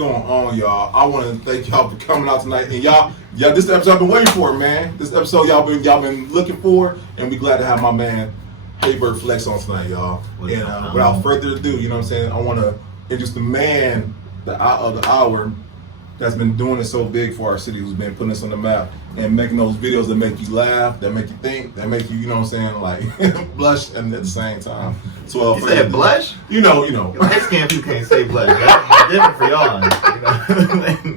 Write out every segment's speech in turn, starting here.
going on, y'all? I want to thank y'all for coming out tonight, and y'all, this episode I've been waiting for, man. This episode y'all been looking for, and we glad to have my man Heybert Flex on tonight, y'all. And without further ado, you know what I'm saying? I want to introduce the man of the hour that's been doing it so big for our city, who's been putting us on the map and making those videos that make you laugh, that make you think, that make you, you know what I'm saying, like blush, and at the same time. So you said blush? You know. Light skin people can't say blush. That's different for y'all.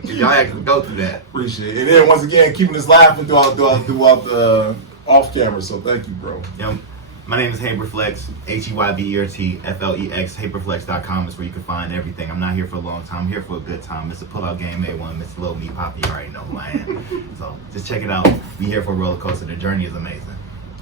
You know? Y'all actually go through that. Appreciate it. And then once again, keeping us laughing throughout the off camera. So thank you, bro. Yeah. My name is Heybert Flex, HEYBERT FLEX. HeybertFlex.com is where you can find everything. I'm not here for a long time. I'm here for a good time. It's a pull-out game A1. Mr. Lil Me Poppy, you already know who I am. So just check it out. Be here for a roller coaster. The journey is amazing.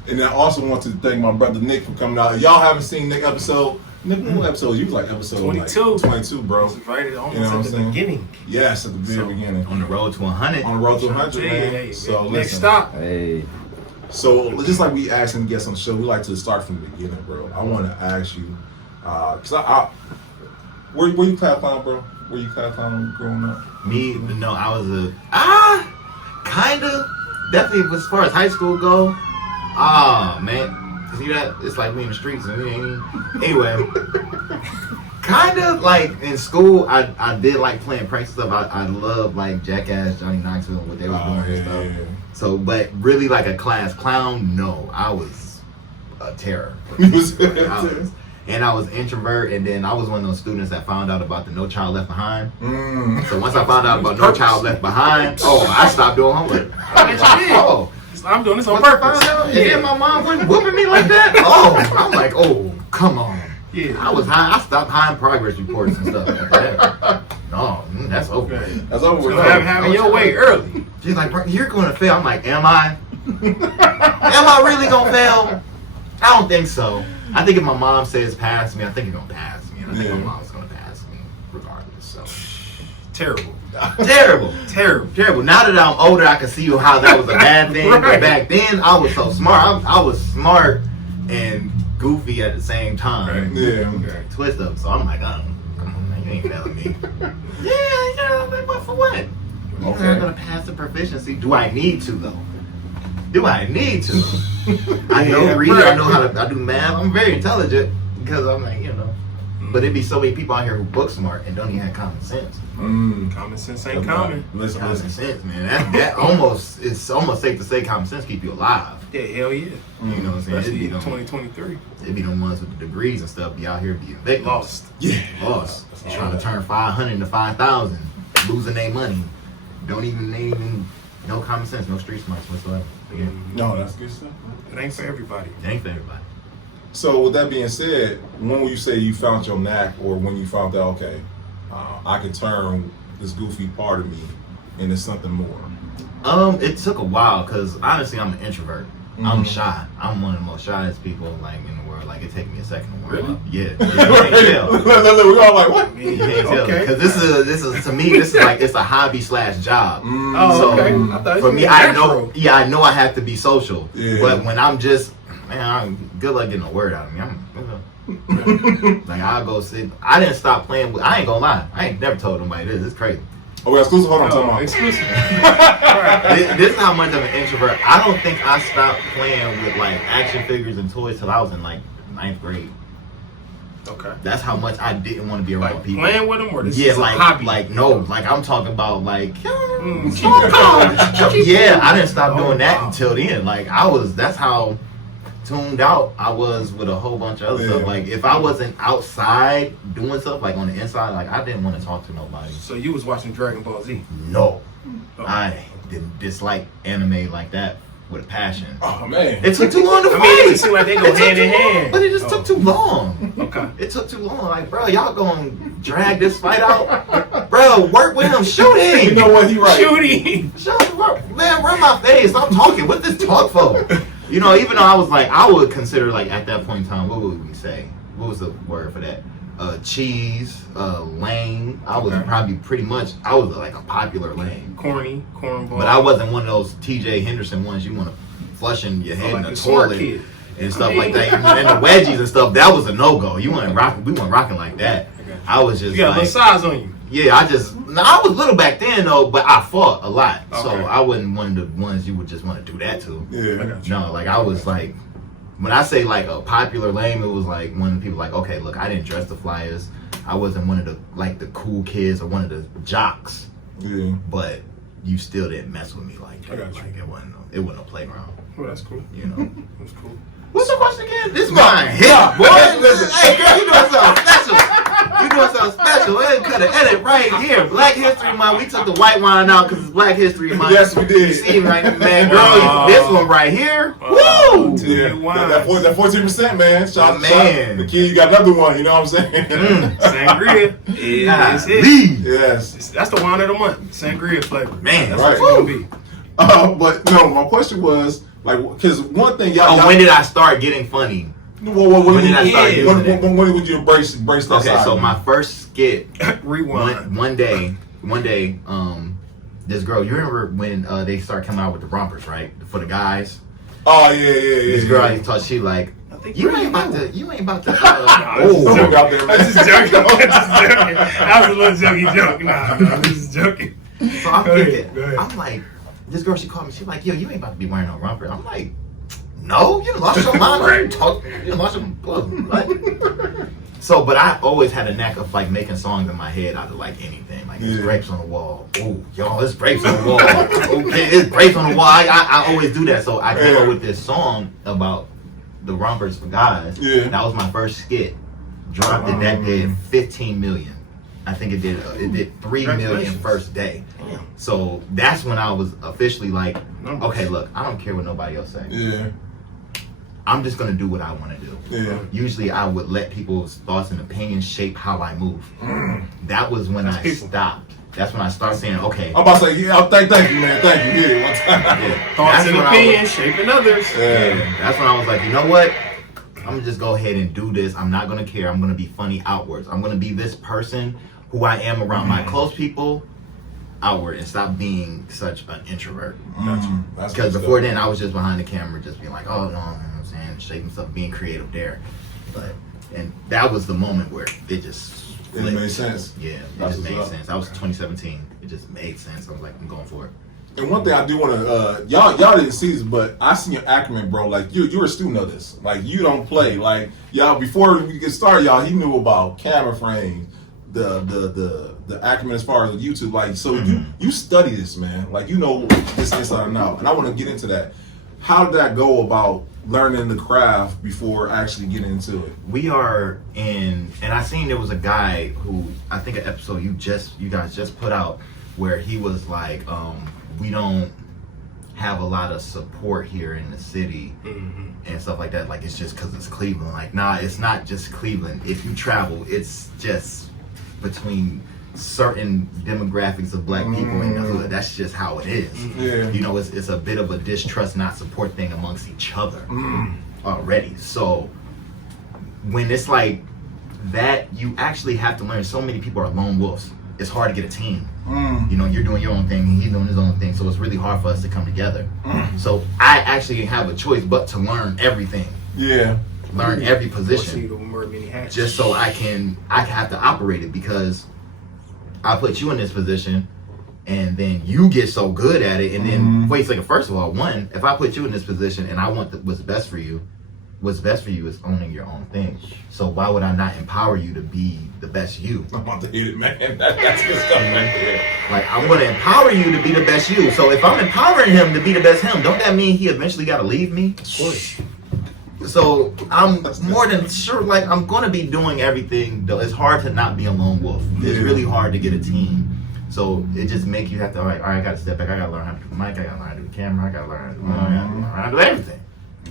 And I also want to thank my brother Nick for coming out. If y'all haven't seen Nick episode, what episode? You was like episode 22. Like 22, bro. It's right almost you know at the beginning. Yes, at the very beginning. On the road to 100. On the road to 100, man. Hey, so next listen. stop. Hey. So just like we asking guests on the show, we like to start from the beginning, bro. I want to ask you, cause were you class clown, bro? Were you class clown growing up? Me, no, I was kinda, definitely as far as high school go. Man, see that? It's like we in the streets and we ain't. Anyway, kind of like in school, I did like playing prank stuff. I love like Jackass, Johnny Knoxville, what they was doing and stuff. Yeah. So, but really like a class clown, no, I was a terror. And I was introvert, and then I was one of those students that found out about the No Child Left Behind. So once I found out about No Child Left Behind, I stopped doing homework. I'm doing this on purpose. And then my mom wasn't whooping me like that. I'm like, come on. Yeah. I stopped hiding progress reports and stuff like that. No, that's over. That's over with. Having your way early. She's like, you're going to fail. I'm like, am I? Am I really going to fail? I don't think so. I think if my mom says pass me, I think you're going to pass me. And I think my mom's going to pass me regardless. So Terrible. Terrible. Now that I'm older, I can see how that was a bad thing. Right. But back then, I was so smart. I was smart and goofy at the same time. Right. Yeah. Twist up. So I'm like, come on, man, you ain't failing me. But for what? You're not gonna pass the proficiency. Do I need to though? Do I need to? I know read. I know how to. I do math. I'm very intelligent because I'm like, But it'd be so many people out here who book smart and don't even have common sense. Common sense ain't common. Common sense, man. That almost, it's almost safe to say common sense keep you alive. Yeah, hell yeah. You know what I'm saying? Especially in 2023. It'd be the ones with the degrees and stuff be out here being victims. Lost. Lost. Trying to turn 500 into 5,000, losing their money. Don't even no common sense, no street smarts whatsoever. Yeah. No, that's good stuff. It ain't for everybody. It ain't for everybody. So with that being said, when will you say you found your knack, or when you found out, okay, I can turn this goofy part of me into something more? It took a while because honestly, I'm an introvert. I'm shy. I'm one of the most shyest people like in the world. Like it takes me a second to warm up. Yeah. You can't tell. We're all like, what? You can't tell because this is to me. This is like it's a hobby / job. Oh, okay. For me, I know I have to be social. Yeah. But when I'm just good luck getting a word out of me. Like I'll go sit. I didn't stop playing with. I ain't gonna lie. I ain't never told nobody this. It's crazy. Oh, we're exclusive. Hold on, talking about exclusive. This is how much of an introvert. I don't think I stopped playing with like action figures and toys till I was in like 9th grade. Okay. That's how much I didn't want to be around people. Playing with them, or this is like a hobby? Like I'm talking about like I didn't stop doing that until then. Like that's how tuned out I was with a whole bunch of other stuff. Like if I wasn't outside doing stuff like on the inside, like I didn't want to talk to nobody. So you was watching Dragon Ball Z? No. I didn't dislike anime like that with a passion. Oh man. It took too long to fight. It seems like they go hand in hand. But it just took too long. Okay. It took too long. Like, bro, y'all gonna drag this fight out? Bro, work with him. Shoot him. You know what? He right. Shooting. Man, run my face. Stop talking. What this talk for? Even though I was like, I would consider like at that point in time, what would we say? What was the word for that? Cheese, lame. I was probably I was like a popular lame. Cornball. But I wasn't one of those TJ Henderson ones you want to flush in your head in the toilet and stuff like that. And the wedgies and stuff, that was a no-go. We weren't rocking like that. I was just You got a like, little size on you. yeah, I was little back then though, but I fought a lot. So Okay. I wasn't one of the ones you would just want to do that to. Yeah. No, like I was like, when I say like a popular lame, it was like when people like, okay, look, I didn't dress the flyers. I wasn't one of the cool kids or one of the jocks. Yeah. But you still didn't mess with me like I that. got you. Like it wasn't a playground. Well, that's cool. You know. That's cool. What's the question again? This mine hit, no. boy. Listen. Hey, girl, you doing something special. You doing something special. We could have edit right here. Black History Month. We took the white wine out because it's Black History Month. Yes, we did. You see, right, man, girl, Wow. this one right here. Woo! Yeah, Wow. that 14%, man. Shout Man. the kid, you got another one. You know what I'm saying? Sangria is it. Golly. Yes. That's the wine of the month. Sangria flavor. Man, that's right. what it's gonna be. But no, my question was like, because one thing y'all. When did I start getting funny? When did I start using it? When would you embrace that Okay, side? so my first skit. Rewind. One day, this girl, you remember when they started coming out with the rompers, right? For the guys. Oh yeah. This girl I thought she like, you ain't about to. Oh, out there, I'm man. just joking. That was a little jokey joke. Nah, this is joking. So I'm Go ahead, thinking, go ahead. I'm like, this girl, she called me. She's like, yo, you ain't about to be wearing no romper. I'm like, no, you done lost your mind. You done lost your what? So, but I always had a knack of like making songs in my head out of like anything. Like, there's Yeah. grapes on the wall. Oh, y'all, there's grapes on the wall. Okay, it's grapes on the wall. I always do that. So I came up with this song about the rompers for guys. Yeah. That was my first skit. Dropped it that day at 15 million. I think it did 3 million Congratulations. first day. Damn. So that's when I was officially like, Numbers. okay, look, I don't care what nobody else say. Yeah. I'm just gonna do what I want to do. Yeah. Usually, I would let people's thoughts and opinions shape how I move. That was when That's I people. stopped. That's when I started saying, okay, I'm about to say, yeah, thank you, man. Thank you. Yeah, one time. yeah. Thoughts That's and when I opinions was- shaping others. Yeah. That's when I was like, you know what? I'm gonna just go ahead and do this. I'm not gonna care. I'm gonna be funny outwards. I'm gonna be this person who I am around my close people outward and stop being such an introvert. That's Because good before stuff. then, I was just behind the camera, just being like, oh, no, you know what I'm saying, shaping stuff, being creative there. And that was the moment where it just It flipped. made sense. Yeah, it That's just what's made up. sense. That was 2017. It just made sense. I was like, I'm going for it. And one thing I do want to, y'all didn't see this, but I seen your acumen, bro. Like you're a student of this. Like you don't play. Like y'all before we get started, y'all he knew about camera frames, the acumen as far as YouTube. Like so you study this, man. Like you know this inside and out. And I want to get into that. How did that go about learning the craft before actually getting into it? We are in, and I seen there was a guy who, I think an episode you guys just put out where he was like, we don't have a lot of support here in the city and stuff like that. Like, it's just because it's Cleveland. Like, nah, it's not just Cleveland. If you travel, it's just between certain demographics of black people in the hood. That's just how it is. Yeah. You know, it's a bit of a distrust, not support thing amongst each other already. So when it's like that, you actually have to learn. So many people are lone wolves. It's hard to get a team. You know, you're doing your own thing and he's doing his own thing. So it's really hard for us to come together. So I actually have a choice but to learn everything. Yeah. Learn every See position. the wear many hats. Just so I have to operate it, because I put you in this position and then you get so good at it. And then wait a second, first of all, one, if I put you in this position and I want what's best for you is owning your own thing. So why would I not empower you to be the best you? I'm about to hit it, man. That's good stuff right there. Like, I'm gonna empower you to be the best you. So if I'm empowering him to be the best him, don't that mean he eventually gotta leave me? Of course. So I'm more than sure, like, I'm gonna be doing everything, though. It's hard to not be a lone wolf. It's Yeah. really hard to get a team. So it just makes you have to, all right, I gotta step back. I gotta learn how to do the mic. I gotta learn how to do the camera. I gotta learn how to do, I gotta learn how to do everything.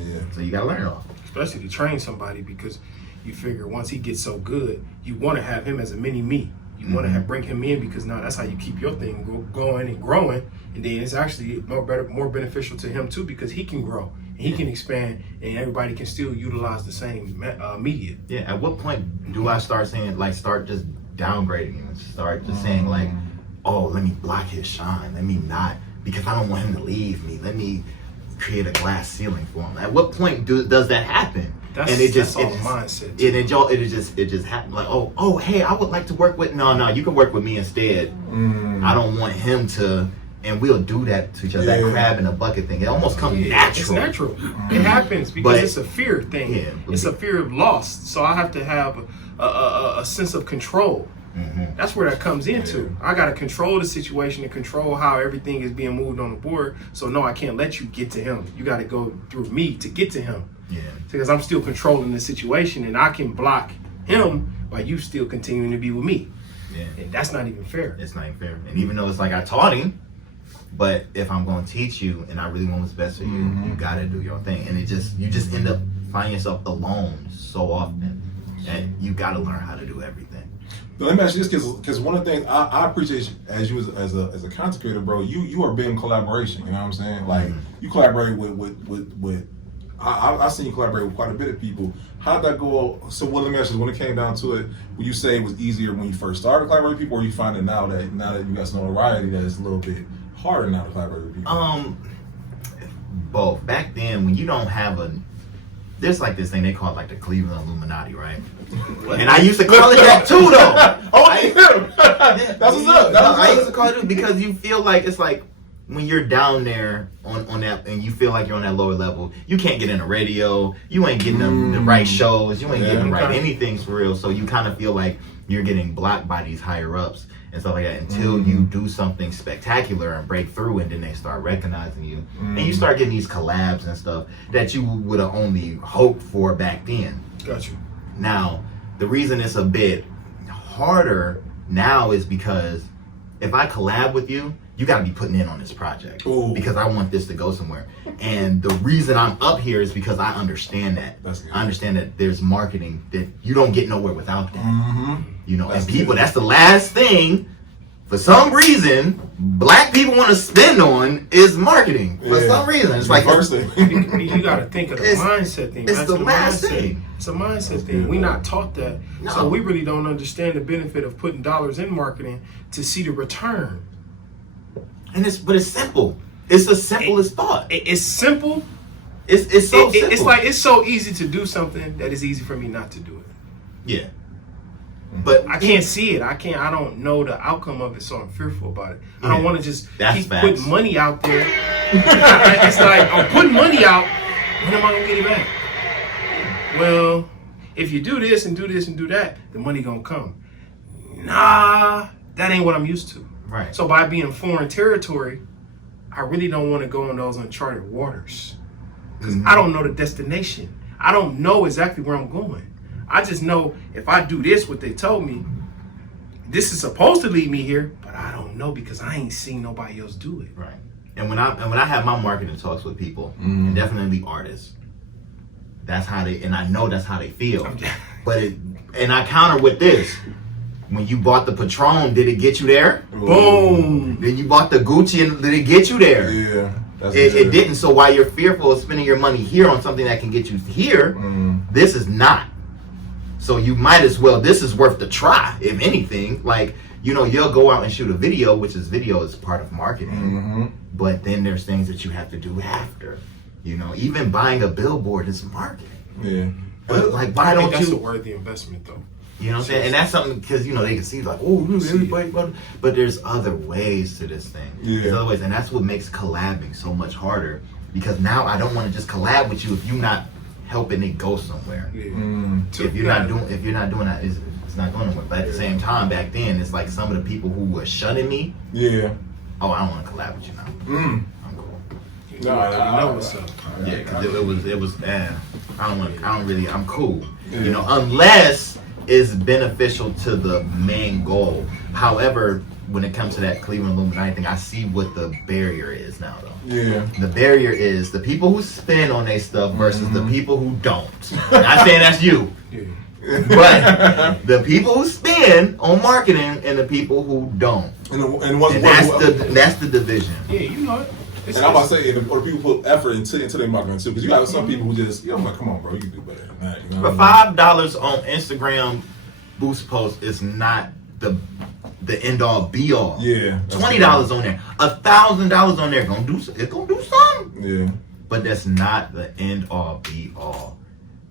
Yeah. So you gotta learn it all. Especially to train somebody, because you figure once he gets so good, you want to have him as a mini me. You want to bring him in, because now that's how you keep your thing going and growing. And then it's actually more beneficial to him too, because he can grow and he can expand, and everybody can still utilize the same media. Yeah. At what point do I start saying, like, start just downgrading him and start just saying, like, oh, let me block his shine. Let me not, because I don't want him to leave me. create a glass ceiling for them. At what point does that happen? That's all mindset. It just happened. Like, oh, hey, I would like to work with. No, you can work with me instead. I don't want him to. And we'll do that to each other. That crab in a bucket thing. It almost comes natural. It's natural. It happens because it's a fear thing. Yeah, it's a fear of loss. So I have to have a sense of control. That's where that comes into. I got to control the situation and control how everything is being moved on the board. So no, I can't let you get to him. You got to go through me to get to him. Yeah. Because I'm still controlling the situation, and I can block him while you still continuing to be with me. Yeah. And that's not even fair. It's not even fair. And even though it's like I taught him, but if I'm going to teach you and I really want what's best for you, you got to do your thing. And you just end up finding yourself alone so often, and you got to learn how to do everything. But let me ask you this, because one of the things I appreciate as you as a content creator, bro, you are big in collaboration. You know what I'm saying? Like you collaborate with I've seen you collaborate with quite a bit of people. How'd that go? So what let me ask you, when it came down to it, would you say it was easier when you first started collaborating with people, or you find it now that you got some notoriety that it's a little bit harder now to collaborate with people? Both. Back then, when you don't have there's like this thing they call it like the Cleveland Illuminati, right? And I used to call it that too, though. That's what's up. I used to call it because you feel like it's like when you're down there on that, and you feel like you're on that lower level, you can't get in the radio, you ain't getting the right shows, you ain't getting the right anything's for real. So you kind of feel like you're getting blocked by these higher ups and stuff like that until you do something spectacular and break through, and then they start recognizing you. And you start getting these collabs and stuff that you would have only hoped for back then. Got you. Now, the reason it's a bit harder now is because if I collab with you, you got to be putting in on this project. Ooh. Because I want this to go somewhere. And the reason I'm up here is because I understand that. I understand that there's marketing that you don't get nowhere without that. You know, and people, that's the last thing, for some reason, black people want to spend on is marketing. For some reason. It's like, you got to think of the mindset thing. It's the last thing. It's a mindset thing. We're not taught that. No. So we really don't understand the benefit of putting dollars in marketing to see the return. But it's simple. It's the simplest thought. It's simple. It's so simple. It's like it's so easy to do something that it's easy for me not to do it. Yeah. But I can't see it. I don't know the outcome of it, so I'm fearful about it. I don't want to just keep putting money out there. It's like I'm putting money out. When am I gonna get it back? Well, if you do this and do this and do that, the money gonna come. Nah, that ain't what I'm used to. Right. So by being foreign territory, I really don't want to go in those uncharted waters because I don't know the destination. I don't know exactly where I'm going. I just know if I do this, what they told me, this is supposed to lead me here, but I don't know because I ain't seen nobody else do it. Right. And when I have my marketing talks with people, and definitely artists, that's how they, and I know that's how they feel. And I counter with this. When you bought the Patron, did it get you there? Boom. Then you bought the Gucci, and did it get you there? Yeah. It didn't. So while you're fearful of spending your money here on something that can get you here, this is not. So you might as well, this is worth the try, if anything. Like, you know, you'll go out and shoot a video, video is part of marketing. But then there's things that you have to do after. You know, even buying a billboard is marketing. Yeah. But like, why don't that's you? a worthy investment, though. You know what I'm saying? And that's something, because, you know, they can see like, oh, everybody, but there's other ways to this thing. Yeah. There's other ways, and that's what makes collabing so much harder, because now I don't want to just collab with you if you're not helping it go somewhere. Yeah. If you're not doing that, it's not going nowhere. But at the same time, back then, it's like some of the people who were shunning me. Yeah. Oh, I don't want to collab with you now. I'm cool. No, I know what's up. Yeah, because it was. I'm cool. Yeah. You know, unless is beneficial to the main goal. However, when it comes to that Cleveland Illuminati thing, I see what the barrier is now, though. Yeah. The barrier is the people who spend on their stuff versus the people who don't. Not saying that's you. Yeah. But the people who spend on marketing and the people who don't. That's the division. Yeah, you know it. And I'm about to say, or people put effort into their marketing too, because you got some people who just, I'm like, come on, bro, you can do better than that. You know but $5 on Instagram boost post is not the end all be all. Yeah. $20 on there, $1,000 on there, it's gonna do something. Yeah. but that's not the end all be all.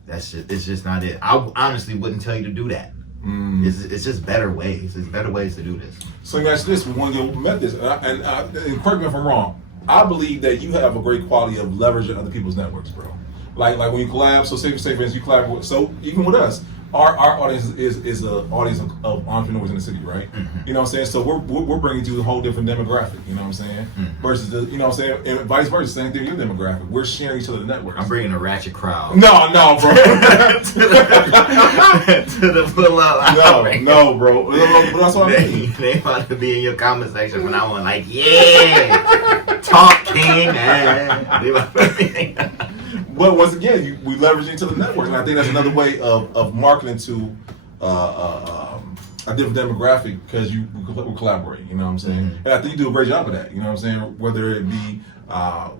It's just not it. I honestly wouldn't tell you to do that. It's just better ways. There's better ways to do this. So let me ask you this: one of your methods, and correct me if I'm wrong. I believe that you have a great quality of leveraging other people's networks, bro. Like when you collab. So say for instance, you collab with. So even with us, our audience is an audience of entrepreneurs in the city, right? Mm-hmm. You know what I'm saying? So we're bringing you a whole different demographic. You know what I'm saying? Versus the, you know what I'm saying, and vice versa, same thing with your demographic. We're sharing each other's networks. I'm bringing a ratchet crowd. No, bro. to the pull up. No, bro. But that's what I mean. They about to be in your comment section from now on, like, yeah, talk king, man. They about to be- But once again, we leverage into the network, and I think that's another way of marketing to a different demographic because we're collaborating. You know what I'm saying? And I think you do a great job of that. You know what I'm saying? Whether it be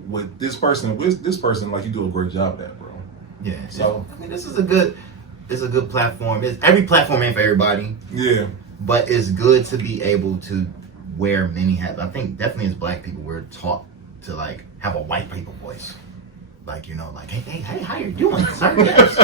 with this person, like you do a great job of that, bro. Yeah. So I mean, this is a good platform. Every platform ain't for everybody. Yeah. But it's good to be able to wear many hats. I think definitely as Black people, we're taught to like have a white people voice. Like, you know, like, hey, how you doing, sir? Yes.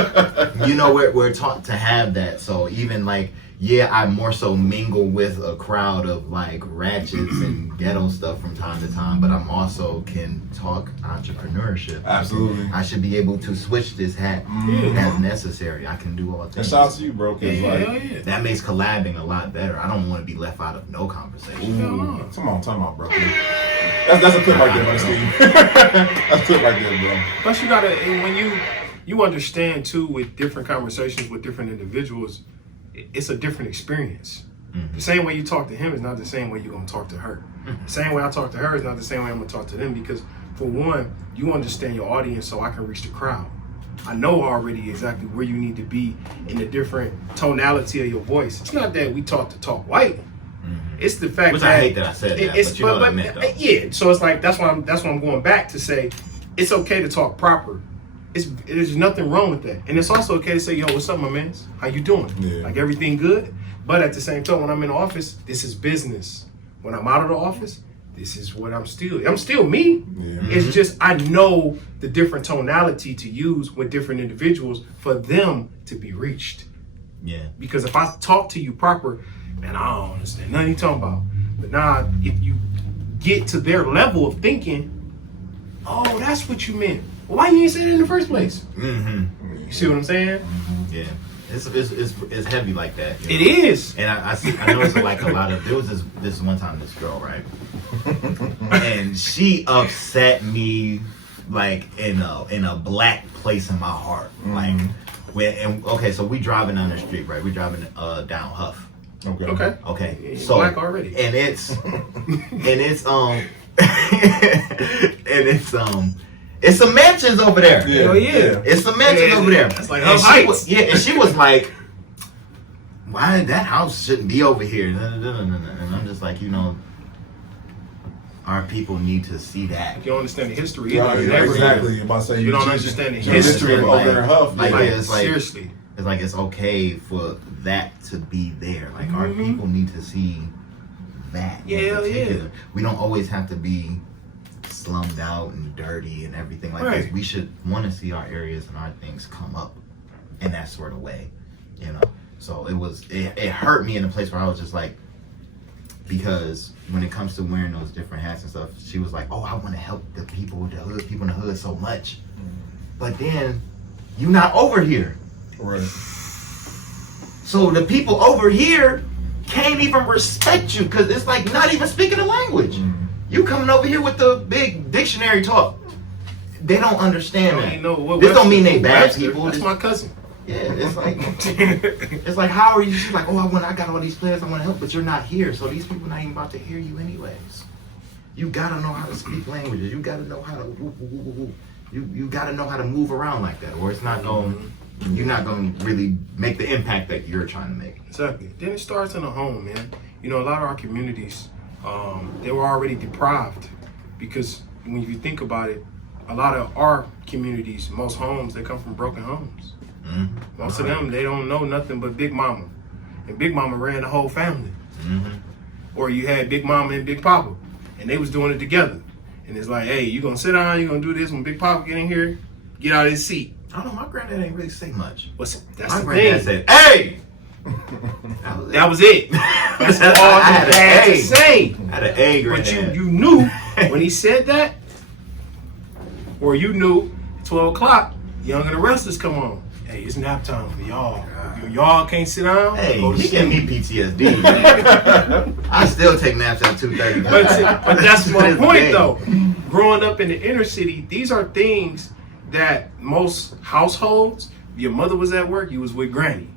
You know, we're taught to have that. So even like, yeah, I more so mingle with a crowd of like ratchets and ghetto stuff from time to time, but I'm also can talk entrepreneurship. Absolutely. I should be able to switch this hat as necessary. I can do all things. And shout out to you, bro. Cause That makes collabing a lot better. I don't want to be left out of no conversation. Ooh, come on, bro. That's a clip right there, man, Steve. That's a clip right there, bro. Plus, you gotta, and when you understand too, with different conversations with different individuals, it's a different experience. The same way you talk to him is not the same way you're gonna talk to her. The same way I talk to her is not the same way I'm gonna talk to them, because for one, you understand your audience, so I can reach the crowd. I know already exactly where you need to be in the different tonality of your voice. It's not that we talk white. It's the fact Which that I hate that I said that, but you know what I meant, though. Yeah, so it's like that's why I'm going back to say it's okay to talk proper. There's nothing wrong with that, and it's also okay to say, "Yo, what's up, my man? How you doing? Yeah. Like everything good?" But at the same time, when I'm in the office, this is business. When I'm out of the office, this is what I'm still me. Yeah. It's just I know the different tonality to use with different individuals for them to be reached. Yeah. Because if I talk to you proper, man, I don't understand nothing you talking about. But now, if you get to their level of thinking, oh, that's what you meant. Well, why you ain't say it in the first place? You see what I'm saying? Yeah. It's heavy like that. You know? It is. And I know it's like a lot of, there was this one time, this girl, right? And she upset me like in a black place in my heart. Like okay, so we driving down the street, right? We driving down Huff. Okay. It's So black already. and it's it's some mansions over there. Yeah. Hell yeah. It's some mansions over there. That's like And Huff she Heights. and she was like, why that house shouldn't be over here? And I'm just like, you know, our people need to see that. If you don't understand the history, Right, exactly. I'm about to say You don't understand the history of Like- over there in Huff. like, Like, it's like- seriously. It's like it's okay for that to be there. Like our people need to see that. in Yeah, particular. yeah. We don't always have to be slummed out and dirty and everything like Right. this. We should want to see our areas and our things come up in that sort of way, you know. So it hurt me in a place where I was just like, because when it comes to wearing those different hats and stuff, she was like, oh, I want to help the people in the hood so much, but then you're not over here. right. So the people over here can't even respect you because it's like not even speaking the language. You coming over here with the big dictionary talk. They don't understand that. This don't mean they bad people. That's my cousin. Yeah, it's like it's like, how are you? She's like, oh, I got all these players I want to help, but you're not here, so these people not even about to hear you anyways. You gotta know how to speak languages. You gotta know how to you gotta know how to move around like that, or it's not going. You're not going to really make the impact that you're trying to make. Exactly. Then it starts in the home, man. You know, a lot of our communities, they were already deprived because when you think about it, a lot of our communities, most homes, they come from broken homes. Most of them, they don't know nothing but Big Mama. And Big Mama ran the whole family. Or you had Big Mama and Big Papa, and they was doing it together. and it's like, hey, you gonna sit down, you gonna do this when Big Papa get in here, get out of his seat. I don't know, my granddad ain't really say much. That's My the granddad thing. said, hey! That was it. That's all I had he an had A. to say. I had an A, But granddad. you knew when he said that, or you knew 12 o'clock, Young and the Restless come on. Hey, it's nap time for y'all. If y'all can't sit down, Hey, go to he gave sleep. me PTSD, man. I still take naps at 2:30. But that's my To this point, day. though. Growing up in the inner city, these are things that most households, your mother was at work, you was with granny.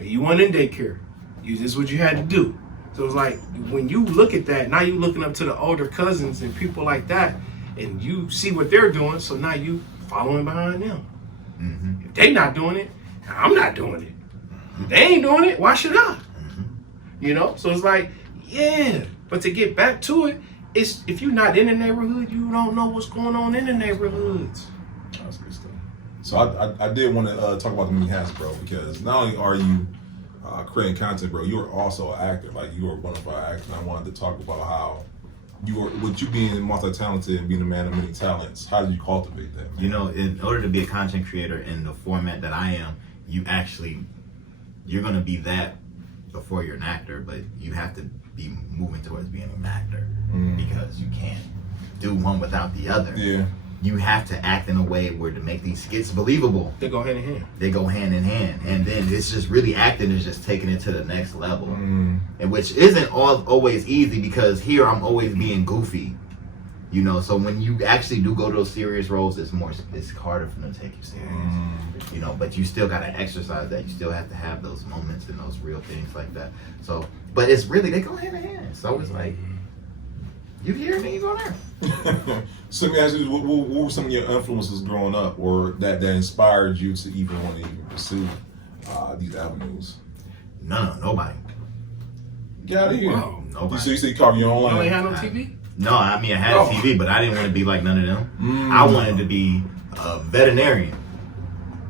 You weren't in daycare. This is what you had to do. So it's like, when you look at that, now you looking up to the older cousins and people like that, and you see what they're doing, so now you following behind them. Mm-hmm. If they not doing it, I'm not doing it. If they ain't doing it, why should I? You know? So it's like, yeah. But to get back to it, it's if you're not in the neighborhood, you don't know what's going on in the neighborhoods. That's good stuff. So I did want to talk about the mini hats, bro, because not only are you creating content, bro, you are also an actor. Like, you are one of our actors. And I wanted to talk about how you are, with you being multi-talented and being a man of many talents, how did you cultivate that, man? You know, in order to be a content creator in the format that I am, you're going to be that before you're an actor, but you have to be moving towards being an actor because you can't do one without the other. Yeah. You have to act in a way where to make these skits believable. They go hand in hand. They go hand in hand, and then it's just really acting is just taking it to the next level, and which isn't always easy because here I'm always being goofy, you know. So when you actually do go to those serious roles, it's harder for them to take you serious, you know. But you still gotta exercise that. You still have to have those moments and those real things like that. So, but it's really they go hand in hand. So it's like you here, then you go there. So let me ask you, what were some of your influences growing up, or that inspired you to even want to even pursue these avenues? Nobody. Get out of here. Wow. Nobody. So you say you carve your own You line? ain't had no TV? No, I mean I had a TV, but I didn't want to be like none of them. I wanted to be a veterinarian.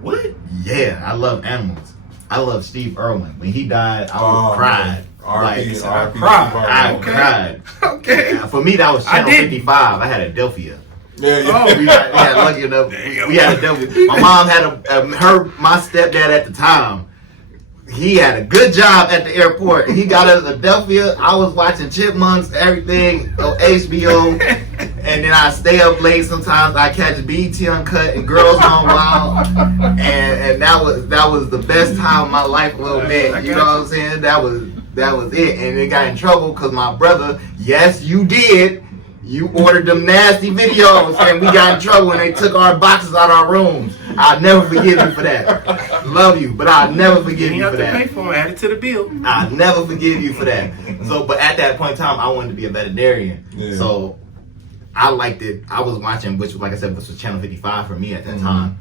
What? Yeah, I love animals. I love Steve Irwin. When he died, I cried. R.I.P. I R.I.P. cried. I Okay. cried. Okay. For me, that was Channel did. 55. I had a Delphia. Yeah, yeah. Oh, We had lucky enough. We had a Delphia. My mom had my stepdad at the time. He had a good job at the airport. He got us a Delphia. I was watching Chipmunks, everything on HBO, and then I stay up late sometimes. I catch BET Uncut and Girls Gone Wild, and that was the best time of my life a little bit. You know what I'm saying? That was it. And it got in trouble because my brother, yes, you did. You ordered them nasty videos, and we got in trouble when they took our boxes out of our rooms. I'll never forgive you for that. Love you, but I'll never forgive You you have for to that. pay for them, add it to the bill. I'll never forgive you for that. So, but at that point in time, I wanted to be a veterinarian. Yeah. So, I liked it. I was watching, which, like I said, this was Channel 55 for me at that time.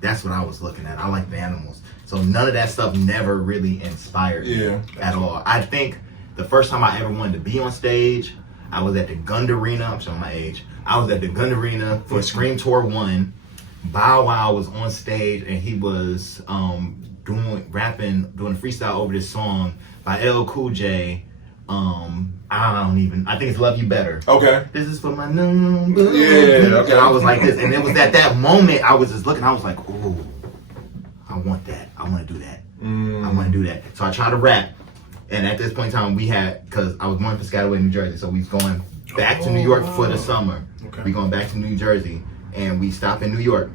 That's what I was looking at. I like the animals. So, none of that stuff never really inspired me at all. I think the first time I ever wanted to be on stage, I was at the Gund Arena. I'm showing my age. I was at the Gund Arena for Scream Tour 1. Bow Wow was on stage and he was doing a freestyle over this song by LL Cool J. I think it's Love You Better. Okay. This is for my number. Yeah, okay. And I was like this. And it was at that moment I was just looking, I was like, oh, I want that. I want to do that. I want to do that. So I tried to rap. And at this point in time, because I was born in Piscataway, New Jersey, so we was going back to New York for the summer. Okay. We going back to New Jersey, and we stopped in New York.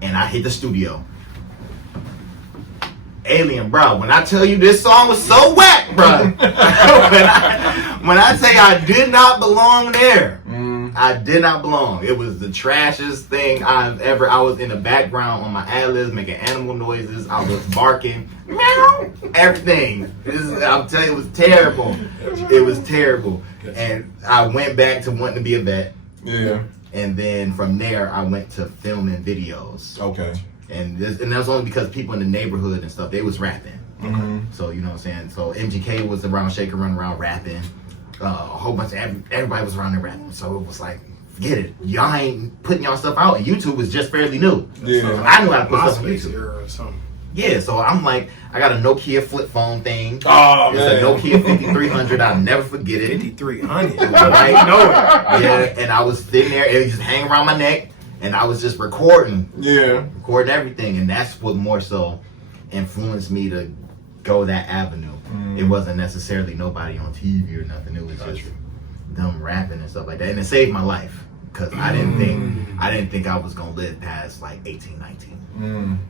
And I hit the studio. Alien, bro, when I tell you this song was so whack, bro. when I say I did not belong there, I did not belong. It was the trashiest thing I was in the background on my ad-libs making animal noises. I was barking, meow, everything. I'm telling you, it was terrible. It was terrible. And I went back to wanting to be a vet. Yeah. And then from there, I went to filming videos. Okay. And that's only because people in the neighborhood and stuff, they was rapping. So, you know what I'm saying? So MGK was around, Shaker running around rapping. A whole bunch of everybody was around there rapping. So it was like, forget it. Y'all ain't putting y'all stuff out. And YouTube was just fairly new. Yeah. So I knew how to put stuff on MySpace YouTube. era or something. Yeah, so I'm like, I got a Nokia flip phone thing. Oh, It's man. a Nokia 5300. I'll never forget it. 5300. Right? I know it. Yeah, and I was sitting there, it was just hanging around my neck, and I was just recording everything, and that's what more so influenced me to go that avenue. It wasn't necessarily nobody on TV or nothing. It was just them rapping and stuff like that, and it saved my life because I didn't think I was gonna live past like 18, 19.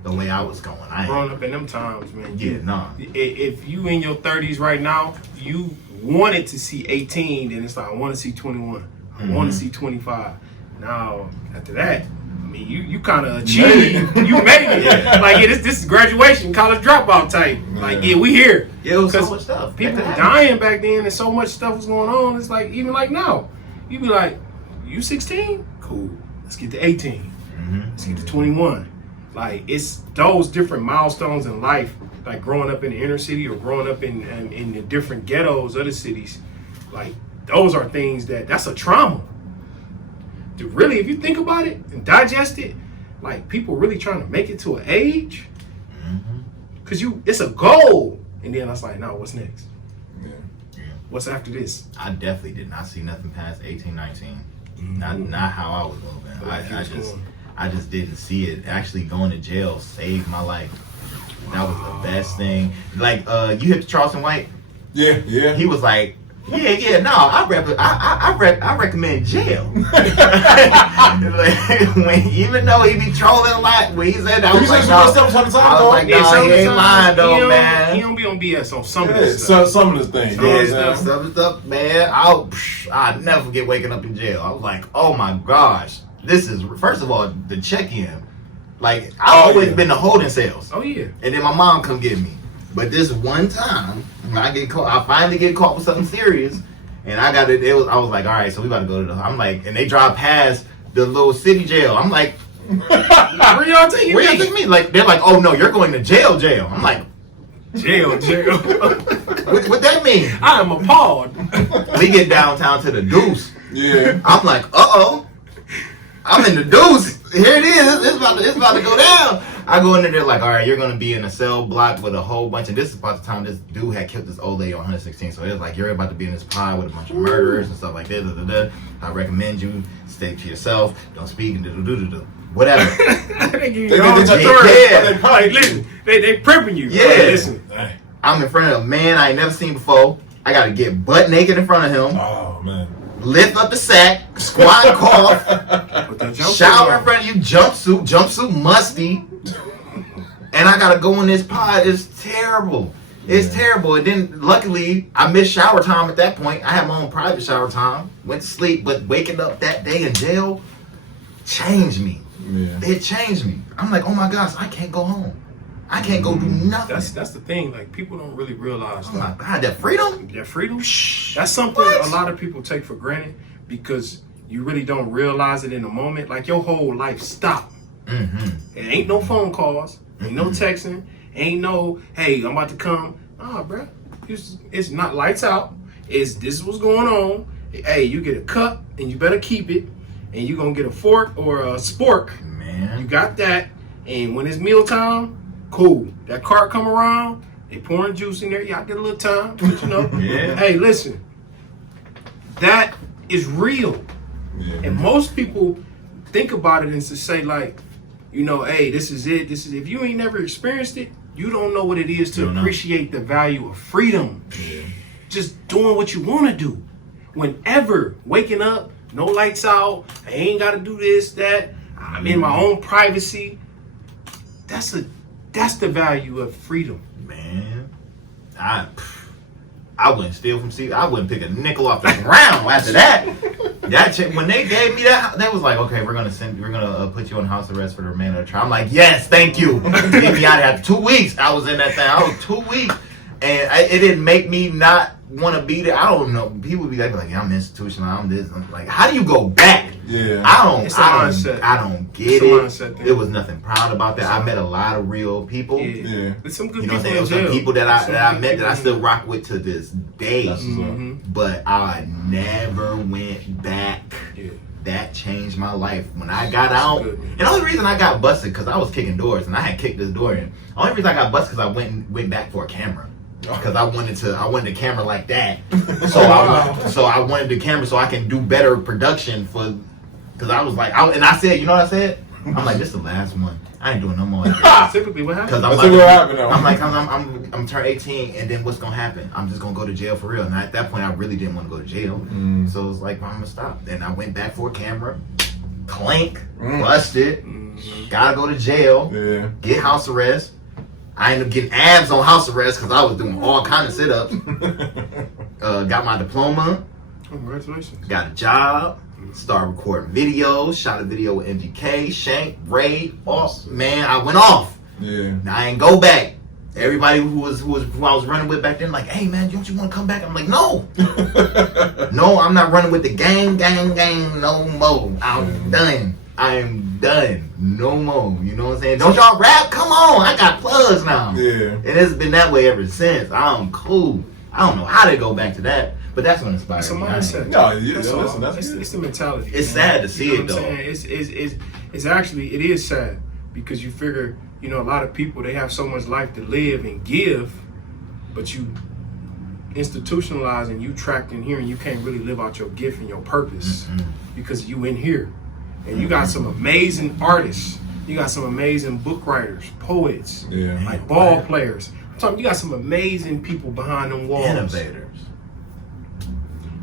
The way I was going, Growing up in them times, man. If you in your 30s right now, you wanted to see 18, then it's like I want to see 21. I want to see 25. Now after that, I mean, you kind of achieved. You made it. Like this is graduation, college dropout type. Like we here. Yeah, it was so much stuff. People dying back then, and so much stuff was going on. It's like even like now, you be like, you 16? Cool. Let's get to 18. Let's get to 21. Like it's those different milestones in life, like growing up in the inner city or growing up in the different ghettos of the cities. Like those are things that's a trauma. Really, if you think about it and digest it, like people really trying to make it to an age, because it's a goal, and then I was like, no, what's next? What's after this? I definitely did not see nothing past 18, 19. Not how I was moving. I just didn't see it. Actually, going to jail saved my life. That was the best thing. Like, you hit Charleston White? Yeah. He was like, I recommend jail. Like, even though he be trolling a lot, when he said that, I was like, nah, he ain't lying though, man. He don't be on BS on some of this stuff. Some of the things. Some of the stuff, man. I'll never forget waking up in jail. I was like, oh my gosh. This is, first of all, the check-in. Like, I've always been to holding cells. Oh, yeah. And then my mom come get me. But this one time, when I finally get caught with something serious, and I was like, all right, so we about to go to I'm like, and they drive past the little city jail. I'm like, where y'all taking me? Like, they're like, oh no, you're going to jail. I'm like, jail. what that mean? I am appalled. We get downtown to the Deuce. Yeah. I'm like, I'm in the deuce. Here it is. It's about to go down. I go in there, they're like, all right, you're going to be in a cell block with a whole bunch. And this is about the time this dude had killed this old lady on 116. So it was like, you're about to be in this pod with a bunch of murderers and stuff like that. I recommend you stay to yourself. Don't speak and whatever. They prepping you. Yeah. Listen. I'm in front of a man I ain't never seen before. I got to get butt naked in front of him. Oh, man. Lift up the sack, squat, cough, shower in front of you, jumpsuit musty, and I gotta go in this pod. It's terrible. It's terrible. And then luckily I missed shower time at that point. I had my own private shower time. Went to sleep, but waking up that day in jail changed me. Yeah. It changed me. I'm like, oh my gosh, I can't go home. I can't go do nothing. That's the thing. Like people don't really realize. Oh my God, that freedom. That freedom. That's something a lot of people take for granted because you really don't realize it in the moment. Like your whole life stopped. It ain't no phone calls. Ain't no texting. Ain't no, hey, I'm about to come. Nah, bro. It's not lights out. This is what's going on. Hey, you get a cup and you better keep it. And you gonna get a fork or a spork. Man. You got that. And when it's mealtime, cool. That cart come around, they pouring juice in there. Y'all get a little time, but you know. Hey, listen. That is real. Yeah. And most people think about it and to say like, you know, hey, this is it. If you ain't never experienced it, you don't know what it is to appreciate the value of freedom. Yeah. Just doing what you want to do. Whenever, waking up, no lights out, I ain't got to do this, that. I'm in my own privacy. That's the value of freedom. Man, I wouldn't steal from C. I wouldn't pick a nickel off the ground after that. When they gave me that, they was like, okay, we're gonna put you on house arrest for the remainder of the trial. I'm like, yes, thank you. Get me out of here. After 2 weeks, I was in that thing. I was 2 weeks, and it didn't make me not want to be there. I don't know. People be like, yeah, I'm institutional. I'm this. I'm like, how do you go back? Yeah, I don't get it. There was nothing proud about that. I met a lot of real people. Yeah. There's some good people. You know, some people that I met that I still rock with to this day. But I never went back. that changed my life. When I got out, good. and the only reason I got busted because I was kicking doors and I had kicked this door in. The only reason I got busted because I went back for a camera. Because I wanted a camera like that, so I wanted the camera so I can do better production for. Because I was like, I said, you know what I said? I'm like, this is the last one. I ain't doing no more. Typically, what happens? Because I'm turn 18, and then what's gonna happen? I'm just gonna go to jail for real. And at that point, I really didn't want to go to jail, so it was like, I'm gonna stop. Then I went back for a camera, clank, busted, gotta go to jail, get house arrest. I ended up getting abs on house arrest because I was doing all kind of sit-ups. Got my diploma. Congratulations. Got a job. Started recording videos. Shot a video with MGK, Shank, Ray. Oh man, I went off. Yeah. Now I ain't go back. Everybody who I was running with back then, like, hey man, don't you want to come back? I'm like, no. No, I'm not running with the gang, no more. I'm done. I'm done. No more. You know what I'm saying? Don't y'all rap? Come on. I got plugs now. Yeah. And it's been that way ever since. I'm cool. I don't know how to go back to that, but that's what inspired It's a me. mindset. No, yeah, That's listen, all. that's It's the mentality. It's man. sad to see You know it, what I'm though. saying? It's actually, it is sad because you figure, you know, a lot of people, they have so much life to live and give, but you institutionalize and you trapped in here and you can't really live out your gift and your purpose because you in here. And you got some amazing artists. You got some amazing book writers, poets, like ball players. I'm talking, you got some amazing people behind them walls. Innovators.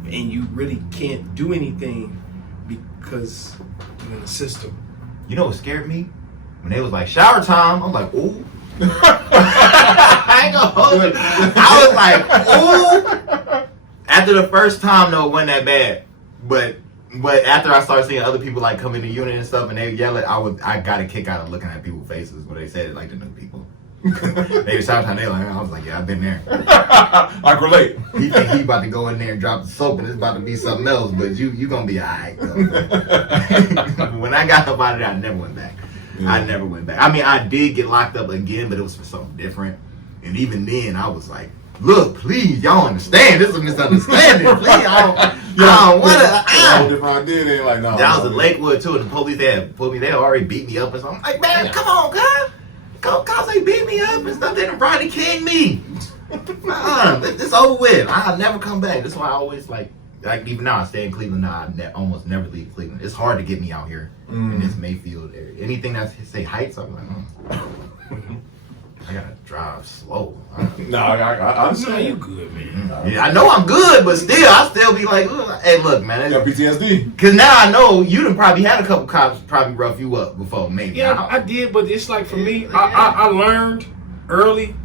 And you really can't do anything because you're in the system. You know what scared me? When they was like, shower time, I'm like, ooh. I ain't gonna hold it. I was like, ooh. After the first time, though, it wasn't that bad. But after I started seeing other people like come in the unit and stuff and they yell it, I got a kick out of looking at people's faces when they said it like the new people. Maybe sometimes they like, I was like, yeah, I've been there. I can relate. He think he about to go in there and drop the soap and it's about to be something else, but you gonna be alright though. When I got up out of there, I never went back. I never went back. I mean, I did get locked up again, but it was for something different. And even then, I was like, look, please, y'all understand. This is a misunderstanding. Please, I don't want to. Different idea. They ain't like, no. That was in Lakewood, too. And the police, they already beat me up or something. I'm like, man, come on, guys. Cause they beat me up and stuff. They done Rodney King me. This over with. I'll never come back. That's why I always like even now I stay in Cleveland now. I almost never leave Cleveland. It's hard to get me out here in this Mayfield area. Anything that say Heights, I'm like, I gotta drive slow. No, I understand. No, you good, man. Yeah, I know I'm good, but still, I still be like, hey, look, man. You got PTSD. Because now I know you done probably had a couple cops probably rough you up before, maybe. Yeah, I did, but it's like for me, I learned early,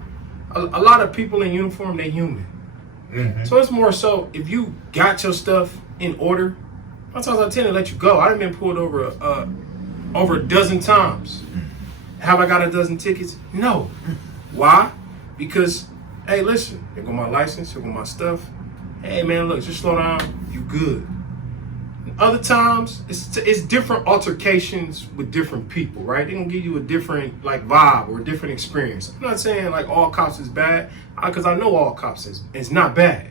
a lot of people in uniform, they human. So it's more so, if you got your stuff in order, sometimes I tend to let you go. I've been pulled over a dozen times. Have I got a dozen tickets? No. Why? Because, hey, listen, here go my license, here go my stuff. Hey, man, look, just slow down. You good. And other times, it's different altercations with different people, right? They're going to give you a different, like, vibe or a different experience. I'm not saying, like, all cops is bad, because I know all cops is not bad.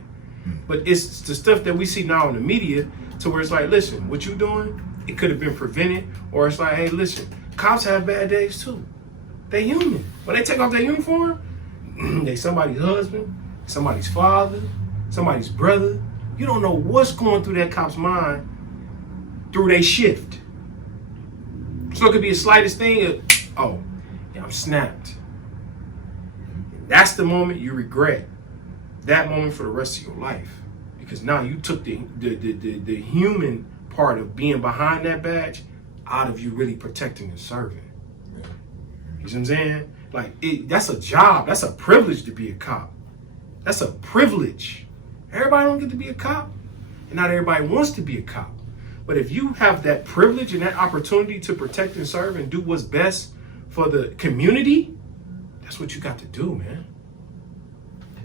But it's the stuff that we see now in the media to where it's like, listen, what you doing, it could have been prevented. Or it's like, hey, listen, cops have bad days too. They human. When they take off their uniform, they somebody's husband, somebody's father, somebody's brother. You don't know what's going through that cop's mind through their shift. So it could be the slightest thing. I'm snapped. That's the moment you regret. That moment for the rest of your life. Because now you took the human part of being behind that badge out of you really protecting and serving. You see what I'm saying? Like, that's a job. That's a privilege to be a cop. That's a privilege. Everybody don't get to be a cop, and not everybody wants to be a cop. But if you have that privilege and that opportunity to protect and serve and do what's best for the community, that's what you got to do, man.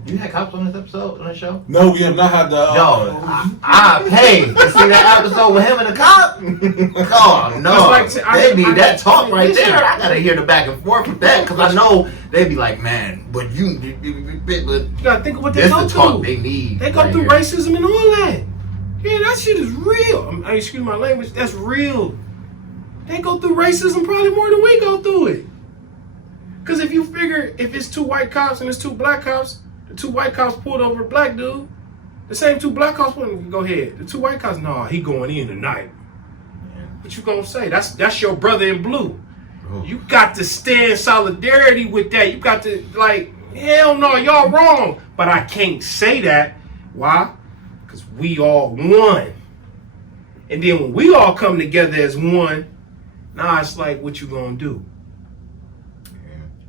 You had cops on this episode, on the show? No, we have not had the. No, I paid to see that episode with him and the cop. Oh no, they need that talk right there. I gotta hear the back and forth with that because I know they be like, man, but you gotta think of what they go through. Talk they need. They go through racism and all that. Yeah, that shit is real. Excuse my language. That's real. They go through racism probably more than we go through it. Because if you figure, if it's 2 white cops and it's 2 black cops, the 2 white cops pulled over a black dude. The same 2 black cops wouldn't go ahead. The 2 white cops, nah, he going in tonight. Yeah. What you gonna say? That's your brother in blue. Oh. You got to stand solidarity with that. You got to, like, hell no, y'all wrong. But I can't say that. Why? Because we all one. And then when we all come together as one, now it's like, what you gonna do?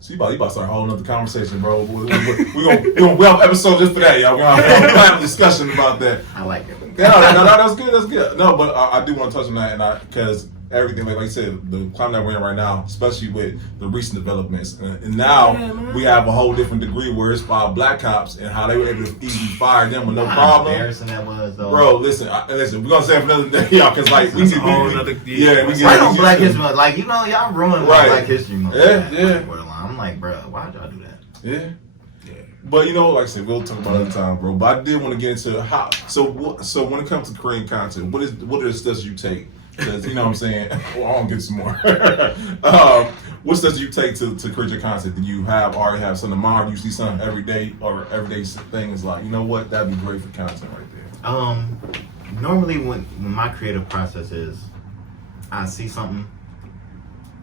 So you about to start holding up the conversation, bro. We're gonna have an episode just for that, y'all. We're gonna have a discussion about that. I like it. No, that's good. That's good. No, but I do want to touch on that, and because everything, like you said, the climate that we're in right now, especially with the recent developments, and now we have a whole different degree where it's 5 black cops and how they were able to easily fire them with no problem. How embarrassing that was, though. Bro, listen, we're gonna say it for another day, y'all, because like we get right on Black History Month, like y'all ruined Black History Month. Yeah. I'm like, bro, why'd y'all do that? Yeah. But like I said, we'll talk about it another time, bro. But I did want to get into how. So when it comes to creating content, what are the steps you take? Because you know what I'm saying. Well, I want to get some more. What steps do you take to create your content? Do you already have something in mind? Or you see something everyday things like, you know what, that'd be great for content right there. Normally when my creative process is, I see something.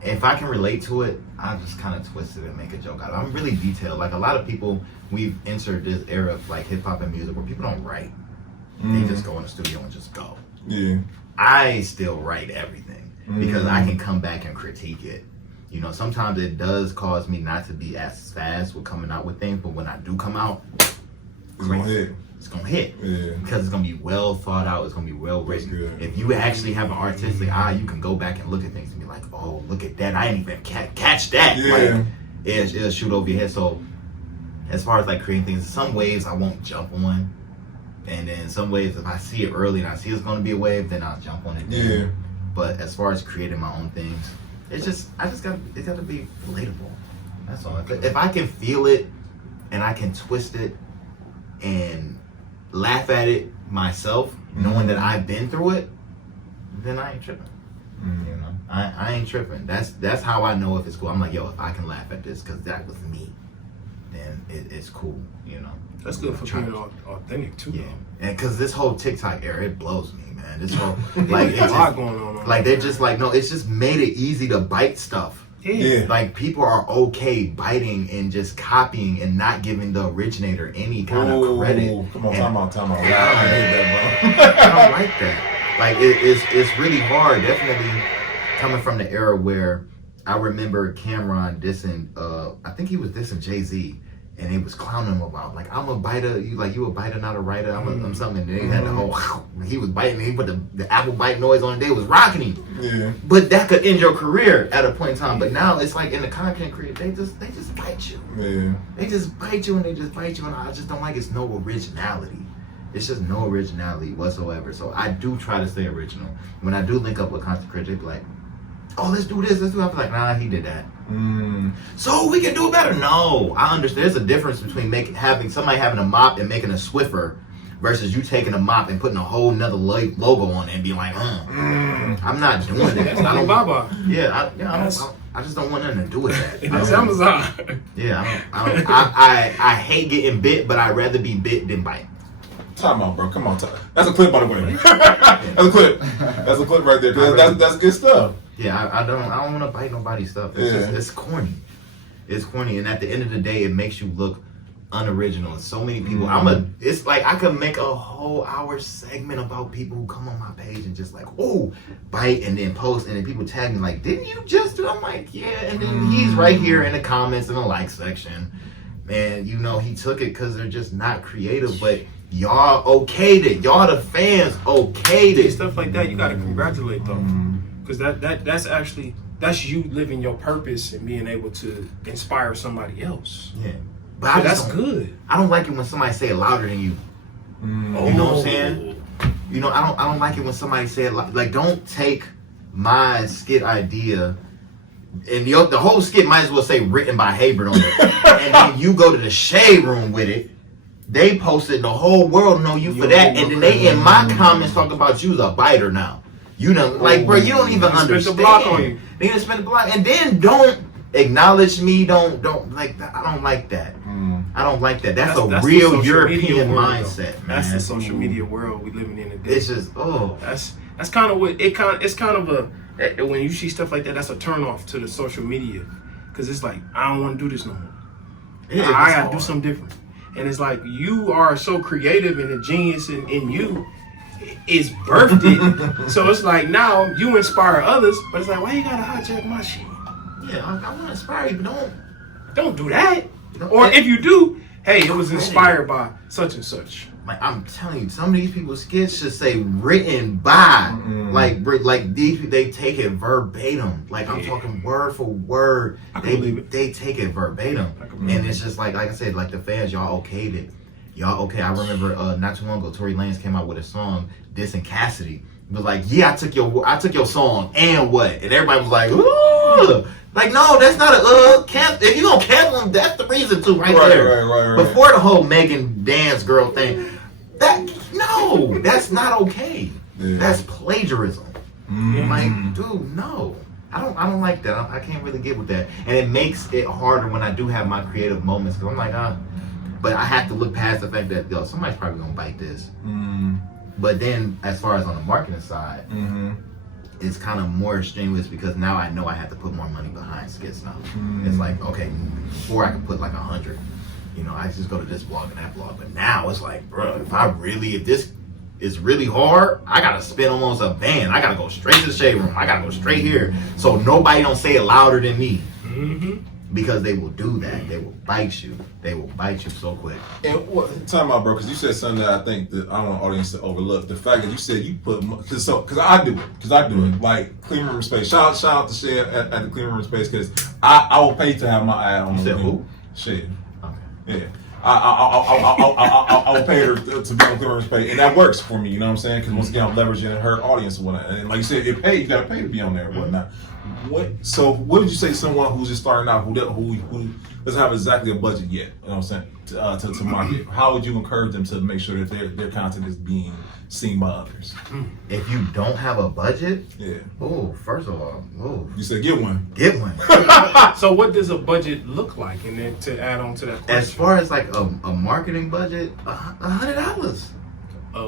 If I can relate to it, I just kind of twist it and make a joke out of it. I'm really detailed. Like a lot of people, we've entered this era of like hip hop and music where people don't write. They just go in the studio and just go. Yeah. I still write everything because I can come back and critique it. You know, sometimes it does cause me not to be as fast with coming out with things, but when I do come out, it's gonna hit. It's gonna hit. Yeah. Because it's gonna be well thought out. It's gonna be well written. If you actually have an artistic eye, you can go back and look at things and be like, "Oh, look at that! I didn't even catch that." Yeah. Like, it'll shoot over your head. So, as far as like creating things, some waves I won't jump on, and then some waves if I see it early and I see it's gonna be a wave, then I'll jump on it. Then. Yeah. But as far as creating my own things, it's got to be relatable. That's all. If I can feel it and I can twist it and laugh at it myself, knowing that I've been through it, then I ain't tripping. You know, I ain't tripping. That's how I know if it's cool. I'm like, yo, if I can laugh at this because that was me, then it's cool. You know, that's good for being authentic too. Yeah, and because this whole TikTok era, it blows me, man. This whole like it's a lot going on. Like they're just like, no, it's just made it easy to bite stuff. Yeah. Like people are okay biting and just copying and not giving the originator any kind of credit. Come on, time out. Yeah, I hate that, bro. I don't like that. Like it's really hard. Definitely coming from the era where I remember Cameron dissing. I think he was dissing Jay-Z, and he was clowning him about like, I'm a biter. You a biter, not a writer. I'm something. And then he had the whole. He was biting. He put the apple bite noise on. They was rocking him. Yeah. But that could end your career at a point in time. But now it's like in the content creator, they just bite you. Yeah. They just bite you and I just don't like it's no originality. It's just no originality whatsoever. So I do try to stay original. When I do link up with content creators, they be like, oh, let's do this, let's do that. I be like, nah, he did that. So we can do it better. No, I understand. There's a difference between having somebody having a mop and making a Swiffer versus you taking a mop and putting a whole nother logo on it and being like, I'm not doing that. I don't Baba. Yeah, I just don't want nothing to do with that. That's Amazon. Yeah, I hate getting bit, but I'd rather be bit than bite. Time out, bro. Come on, that's a clip, by the way. That's a clip. That's a clip right there. That's good stuff. Yeah, I don't want to bite nobody's stuff. It's corny. It's corny, and at the end of the day, it makes you look unoriginal. And so many people. It's like I could make a whole hour segment about people who come on my page and just like, oh, bite, and then post, and then people tag me like, didn't you just do? I'm like, yeah, and then he's right here in the comments in the like section, and you know he took it because they're just not creative, but. Y'all okayed it. Y'all the fans okayed it. Stuff like that, you gotta congratulate them, because that's you living your purpose and being able to inspire somebody else. Yeah, but that's good. I don't like it when somebody say it louder than you. You know what I'm saying? You know, I don't like it when somebody say it like don't take my skit idea. And the whole skit might as well say written by Heybert on it, and then you go to the shade room with it. they posted the whole world know you for that, and then they in my comments talking about you's a biter now. You know, like, bro, you don't even understand. Spent the block on you. They done spent the block, and then don't acknowledge me. Don't like that. I don't like that. I don't like that. That's a real European mindset, man. That's the social media world we living in today. It's just That's kind of what it's kind of a when you see stuff like that, that's a turn off to the social media, because it's like, I don't want to do this no more. Yeah, I gotta do something different. And it's like, you are so creative, and the genius in you is birthed it. So it's like, now you inspire others, but it's like, why you gotta hijack my shit? Yeah, I want to inspire you, but don't do that. Or if you do, hey, it was inspired by such and such. Like, I'm telling you, some of these people's skits should say written by. Like these, they take it verbatim. Like, I'm talking word for word. They take it verbatim. And it's just like I said, like, the fans, y'all okayed it. Y'all okay. I remember not too long ago, Tory Lanez came out with a song dissing Cassidy. It was like, yeah, I took your song, and what? And everybody was like, ooh. Like, no, that's not a if you gonna cancel them, that's the reason to right there. Right. Before the whole Megan dance girl thing, that's not okay. Yeah. That's plagiarism. Like, dude, no. I don't like that. I can't really get with that. And it makes it harder when I do have my creative moments, because I'm like, but I have to look past the fact that, somebody's probably gonna bite this. But then, as far as on the marketing side, it's kind of more strenuous, because now I know I have to put more money behind skits now. It's like, okay, before I could put like 100, I just go to this blog and that blog. But now it's like, bro, if this is really hard, I gotta spend almost a band. I gotta go straight to the shade room. I gotta go straight here, so nobody don't say it louder than me. Because they will do that. They will bite you. They will bite you so quick. And time out, bro, because you said something that I think that I don't want the audience to overlook. The fact that you said you put, because I do it. Like, Clean Room Space. Shout out to Shay at the Clean Room Space, because I will pay to have my ad on. You said who? Shay. Okay. Yeah. I will pay her to be on Clean Room Space, and that works for me. You know what I'm saying? Because once again, I'm leveraging her audience and whatnot. And like you said, you got to pay to be on there and whatnot. What would you say to someone who's just starting out, who doesn't have exactly a budget yet? You know what I'm saying? To market. How would you encourage them to make sure that their content is being seen by others? If you don't have a budget, yeah. Oh, first of all, you said get one. Get one. So what does a budget look like? And then to add on to that question, as far as like a marketing budget, $100.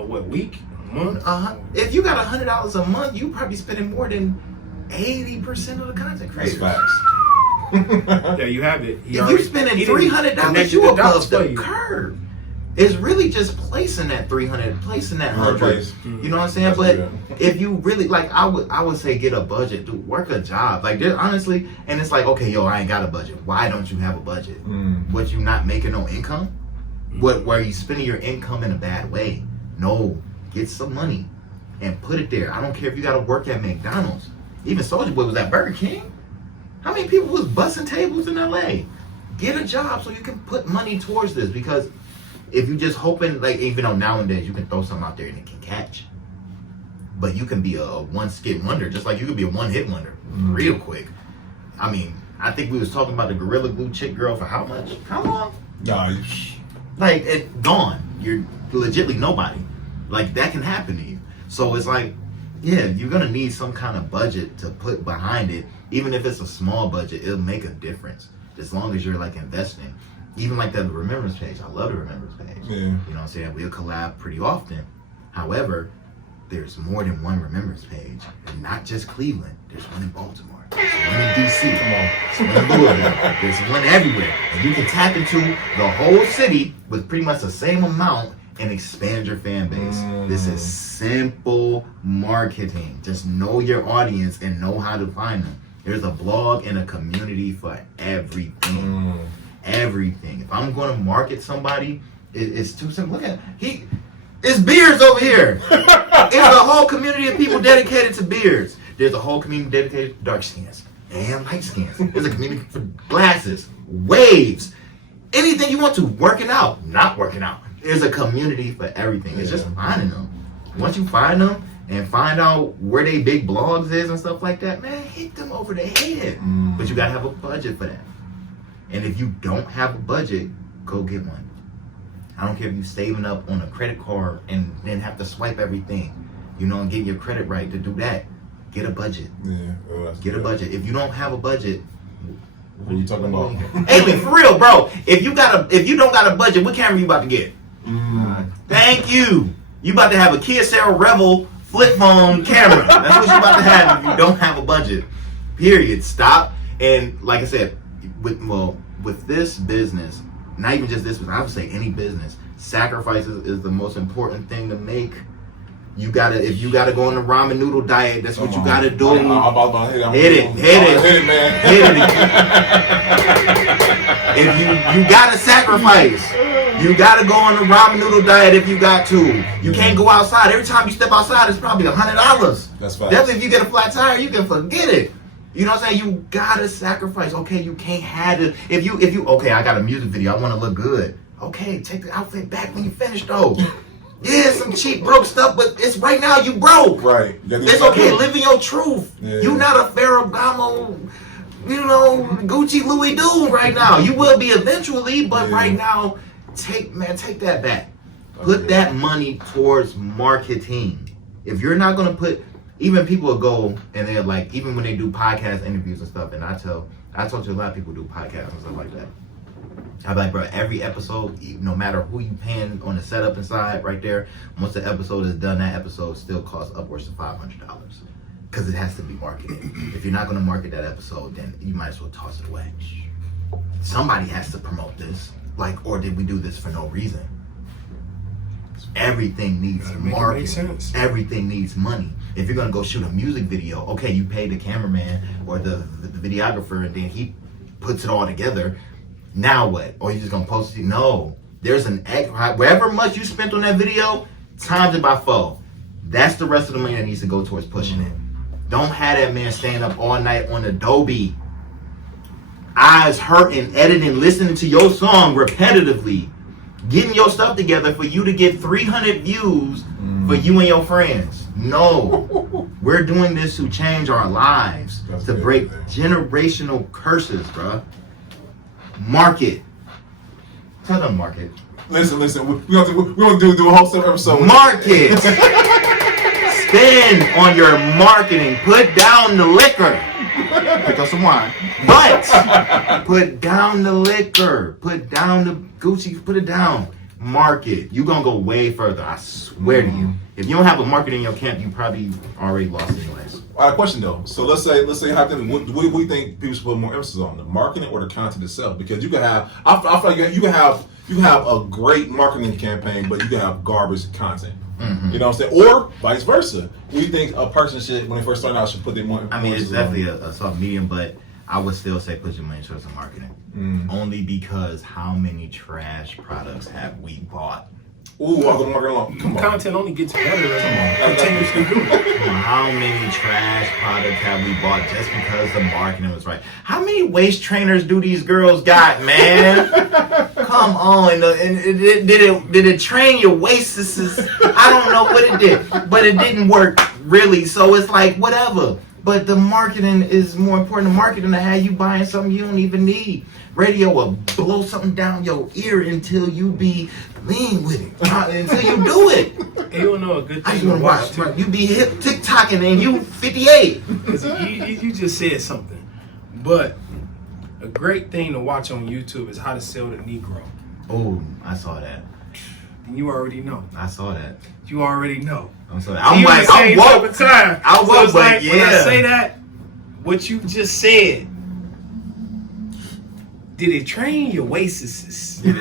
What, week? A month? If you got $100 a month, you probably spending more than 80% of the content creators. That's facts. Yeah, you have it. If you're spending $300, you above the curve. It's really just placing that 300, placing that 100. You know what I'm saying? But if you really, like, I would say get a budget, dude. Work a job. Like, honestly, and it's like, okay, I ain't got a budget. Why don't you have a budget? What, you not making no income? What, where you spending your income in a bad way? No, get some money and put it there. I don't care if you got to work at McDonald's. Even Soulja Boy was at Burger King. How many people was busting tables in LA? Get a job so you can put money towards this, because if you just hoping, like, even though nowadays you can throw something out there and it can catch, but you can be a one skit wonder, just like you could be a one hit wonder real quick. I mean, I think we was talking about the Gorilla Glue chick girl for how much? How long? Like, it gone. You're legitimately nobody. Like, that can happen to you. So it's like, yeah, you're gonna need some kind of budget to put behind it. Even if it's a small budget, it'll make a difference. As long as you're like investing. Even like the remembrance page. I love the remembrance page. Yeah. You know what I'm saying? We'll collab pretty often. However, there's more than one remembrance page. And not just Cleveland. There's one in Baltimore. There's one in DC. There's one in Louisville. There's one everywhere. And you can tap into the whole city with pretty much the same amount and expand your fan base. This is simple marketing. Just know your audience and know how to find them. There's a blog and a community for everything. Everything. If I'm going to market somebody, it's too simple. Look at it's beards over here. It's a whole community of people dedicated to beards. There's a whole community dedicated to dark skins and light skins. There's a community for glasses, waves, anything you want to. Working out, not working out. There's a community for everything. It's just finding them. Once you find them and find out where they big blogs is and stuff like that, man, hit them over the head. But you gotta have a budget for that. And if you don't have a budget, go get one. I don't care if you saving up on a credit card and then have to swipe everything, you know, and get your credit right to do that. Get a budget. Yeah. Get a budget. If you don't have a budget, what are you talking about? Hey, man, for real, bro. If you don't got a budget, what camera you about to get? Thank you. You about to have a Kyocera Rebel flip phone camera. That's what you about to have if you don't have a budget. Period. Stop. And like I said, with this business, not even just this business, I would say any business, sacrifices is the most important thing to make. If you gotta go on the ramen noodle diet, that's what you gotta do. I'm about to hit it, man. Hit it. If you gotta sacrifice, you gotta go on the ramen noodle diet if you got to. You can't go outside. Every time you step outside, it's probably $100. That's fine. Definitely, if you get a flat tire, you can forget it. You know what I'm saying? You gotta sacrifice. Okay, you can't have it. If you okay, I got a music video. I want to look good. Okay, take the outfit back when you finish though. Yeah, some cheap broke stuff, but it's right now you broke. Right. It's okay. Living your truth. Yeah. You not a Ferragamo, you know, Gucci Louis dude right now. You will be eventually, but right now, take that back. Put that money towards marketing. If you're not gonna put, even people will go and they're like, even when they do podcast interviews and stuff, and I talk to a lot of people who do podcasts and stuff like that. I'm like, bro, every episode, no matter who you paying on the setup inside right there, once the episode is done, that episode still costs upwards of $500 because it has to be marketed. If you're not going to market that episode, then you might as well toss it away. Somebody has to promote this, or did we do this for no reason? Everything needs marketing. Everything needs money. If you're going to go shoot a music video, okay, you pay the cameraman or the videographer, and then he puts it all together. Now what? Or you just gonna post it? No. There's wherever much you spent on that video, times it by 4. That's the rest of the money that needs to go towards pushing it. Don't have that man staying up all night on Adobe, eyes hurting, editing, listening to your song repetitively, getting your stuff together for you to get 300 views for you and your friends. No. We're doing this to change our lives, to break generational curses, bruh. Market. Tell them market. Listen. We're gonna do a whole episode. Market. Spend on your marketing. Put down the liquor. Pick up some wine. But put down the liquor. Put down the Gucci. Put it down. Market. You're gonna go way further. I swear to you. If you don't have a market in your camp, you probably already lost anyways. All right, question though. So let's say what do we think people should put more emphasis on, the marketing or the content itself? Because you can have, I feel like you can have a great marketing campaign, but you can have garbage content. Mm-hmm. You know what I'm saying? Or vice versa. We think a person should, when they first start out, should put their more. I mean, it's definitely a soft medium, but I would still say put your money towards the marketing. Only because how many trash products have we bought? Ooh, I'll go to market alone. Come on. Content only gets better as continuously do it. How many trash products have we bought just because the marketing was right? How many waist trainers do these girls got, man? Come on. Did it train your waists? I don't know what it did, but it didn't work really. So it's like, whatever. But the marketing is more important. The marketing to have you buying something you don't even need. Radio will blow something down your ear until you be lean with it. Until you do it. You don't know a good I thing just to want watch to watch. too. You be hip TikToking and you 58. You just said something. But a great thing to watch on YouTube is How to Sell the Negro. Oh, I saw that. And you already know. I saw that. You already know. I'm sorry. I'm like, I'm woke. I woke, but yeah. When I say that, what you just said, did it train your waists? And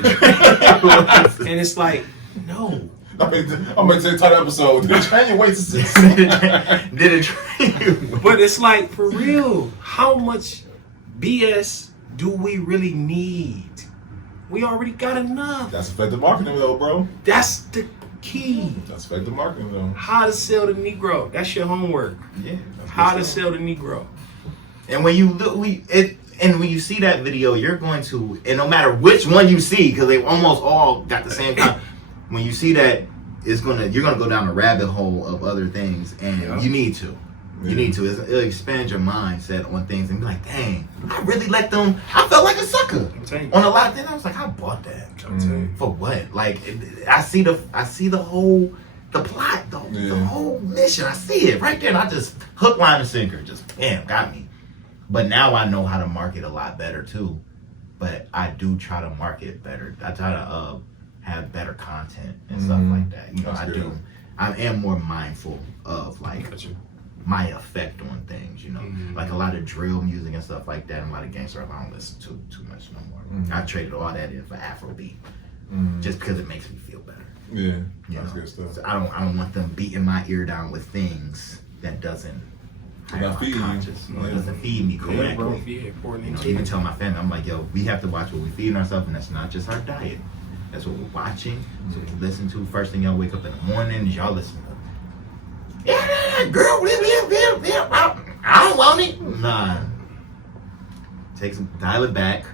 it's like, no. I'm going to say the title episode. Did it train your waists? Did it train you? But it's like, for real, how much BS do we really need? We already got enough. That's effective marketing though, bro. That's the key. That's effective marketing though. How to sell the Negro. That's your homework. Yeah. How to sell the Negro. And when you look, when you see that video, you're going to, and no matter which one you see, because they almost all got the same time. When you see that, you're gonna go down a rabbit hole of other things, and you need to. You need to. It'll expand your mindset on things and be like, dang, I really let them. I felt like a sucker on a lot of things. I was like, I bought that for what? Like, I see the whole plot, the whole mission. I see it right there, and I just hook, line, and sinker, just bam, got me. But now I know how to market a lot better too. But I do try to market better. I try to have better content and stuff like that. You know, That's good. I am more mindful of like my effect on things. You know, like a lot of drill music and stuff like that, and a lot of gangster rap I don't listen to too much no more. I traded all that in for Afrobeat, just because it makes me feel better. Yeah, You that's know? good stuff. So I don't want them beating my ear down with things that doesn't hire Not my feeding you. conscious. It Yeah. doesn't feed me correctly. bro. You know, even tell my family, I'm like, yo, we have to watch what we feeding ourselves, and that's not just our diet. That's what we're watching. So we listen to. First thing y'all wake up in the morning, is y'all listen to. Yeah, girl, I don't want it. Nah. Dial it back.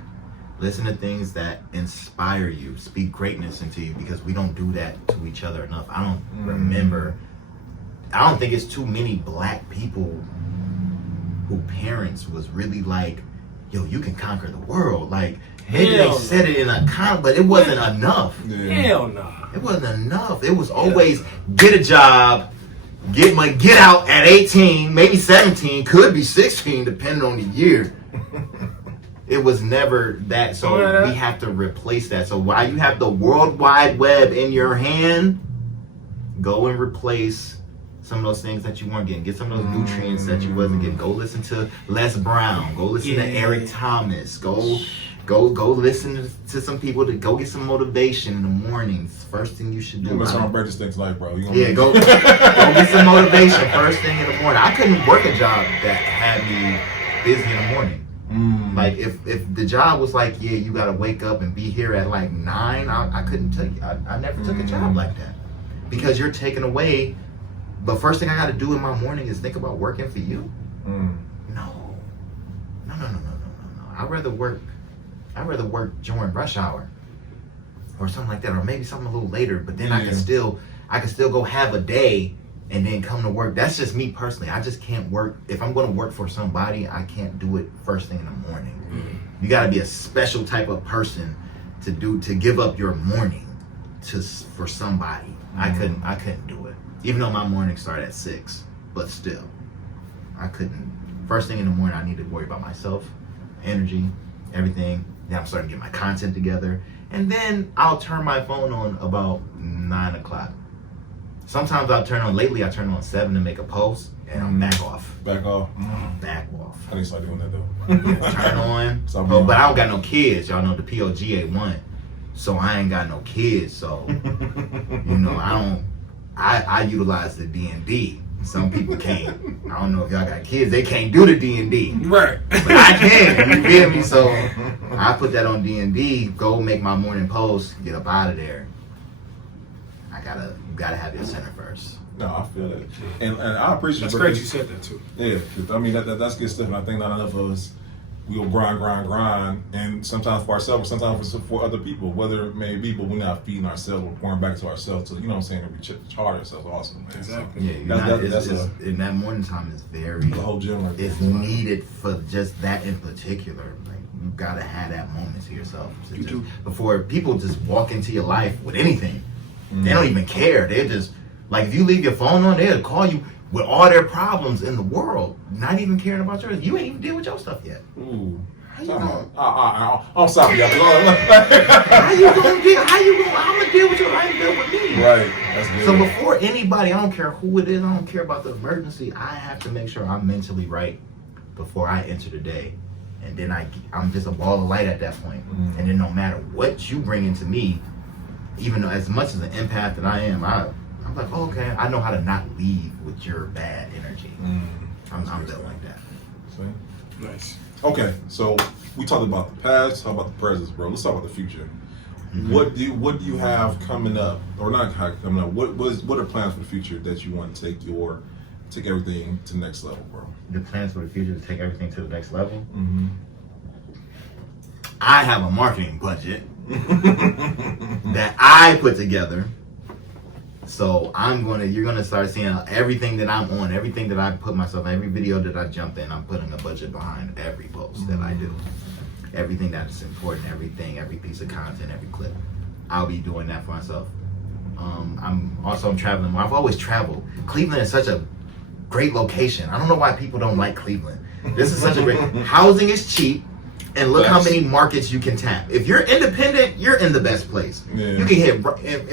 Listen to things that inspire you. Speak greatness into you, because we don't do that to each other enough. I don't remember. I don't think it's too many black people who parents was really like, yo, you can conquer the world. Like, maybe they said it in a but it wasn't enough. Hell nah. It wasn't enough. It was always get a job, get money, get out at 18, maybe 17, could be 16, depending on the year. It was never that. So we have to replace that. So while you have the World Wide Web in your hand, go and replace some of those things that you weren't getting. Get some of those nutrients that you wasn't getting. Go listen to Les Brown. Go listen to Eric Thomas. Go listen to some people to go get some motivation in the mornings. First thing you should do. You must on breakfast things like, bro. Go get some motivation first thing in the morning. I couldn't work a job that had me busy in the morning. Like if the job was like, yeah, you gotta wake up and be here at like 9, I couldn't tell you. I never took a job like that, because you're taking away. The first thing I gotta do in my morning is think about working for you. No. I'd rather work during rush hour or something like that, or maybe something a little later. But then I can still go have a day and then come to work. That's just me personally. I just can't work. If I'm going to work for somebody, I can't do it first thing in the morning. You got to be a special type of person to give up your morning for somebody. I couldn't do it. Even though my morning started at 6, but still, I couldn't. First thing in the morning, I need to worry about myself, energy, everything. Then I'm starting to get my content together, and then I'll turn my phone on about 9 o'clock. Sometimes I turn on 7 to make a post, and I'm back off. Back off. Back off. I need to start doing that though. Turn on. So But I don't got no kids. Y'all know the POGA won. So I ain't got no kids. So, you know, I utilize the D&D. Some people can't. I don't know if y'all got kids. They can't do the D&D. Right. But I can. You feel me? So I put that on D&D. Go make my morning post. Get up out of there. You gotta have your center first. No, I feel that, and I appreciate. That's great you said that too. Yeah, 'cause, I mean that's good stuff, and I think not enough of us we will grind, and sometimes for ourselves, sometimes for other people, whether it may be, but we're not feeding ourselves, we're pouring back to ourselves. So you know what I'm saying, we charge ourselves also, man. Exactly. So, In that morning time is very. the whole gym right there. It's needed for just that in particular. Like you gotta have that moment to yourself. Before people just walk into your life with anything. They don't even care. They're just like, if you leave your phone on, they'll call you with all their problems in the world, not even caring about yours. You ain't even deal with your stuff yet. Ooh. How you gonna? I'm sorry, y'all. How you gonna deal? I'm gonna deal with you. I ain't deal with me. Right. That's good. So before anybody, I don't care who it is. I don't care about the emergency. I have to make sure I'm mentally right before I enter the day, and then I'm just a ball of light at that point. And then no matter what you bring into me, even though as much as an empath that I am, I'm like, oh, okay, I know how to not leave with your bad energy. I'm built like that. See? Nice. Okay, so we talked about the past, how about the present, bro? Let's talk about the future. What do you have coming up, or not coming up? What are plans for the future that you want to take everything to the next level, bro? The plans for the future to take everything to the next level. I have a marketing budget that I put together So you're gonna start seeing everything that I'm on, everything that I put myself, every video that I jump in, I'm putting a budget behind every post that I do. Everything that's important, every piece of content, every clip. I'll be doing that for myself. I'm traveling more. I've always traveled. Cleveland is such a great location. I don't know why people don't like Cleveland. This is such a great, housing is cheap, and look how many markets you can tap. If you're independent, you're in the best place. Yeah. You can hit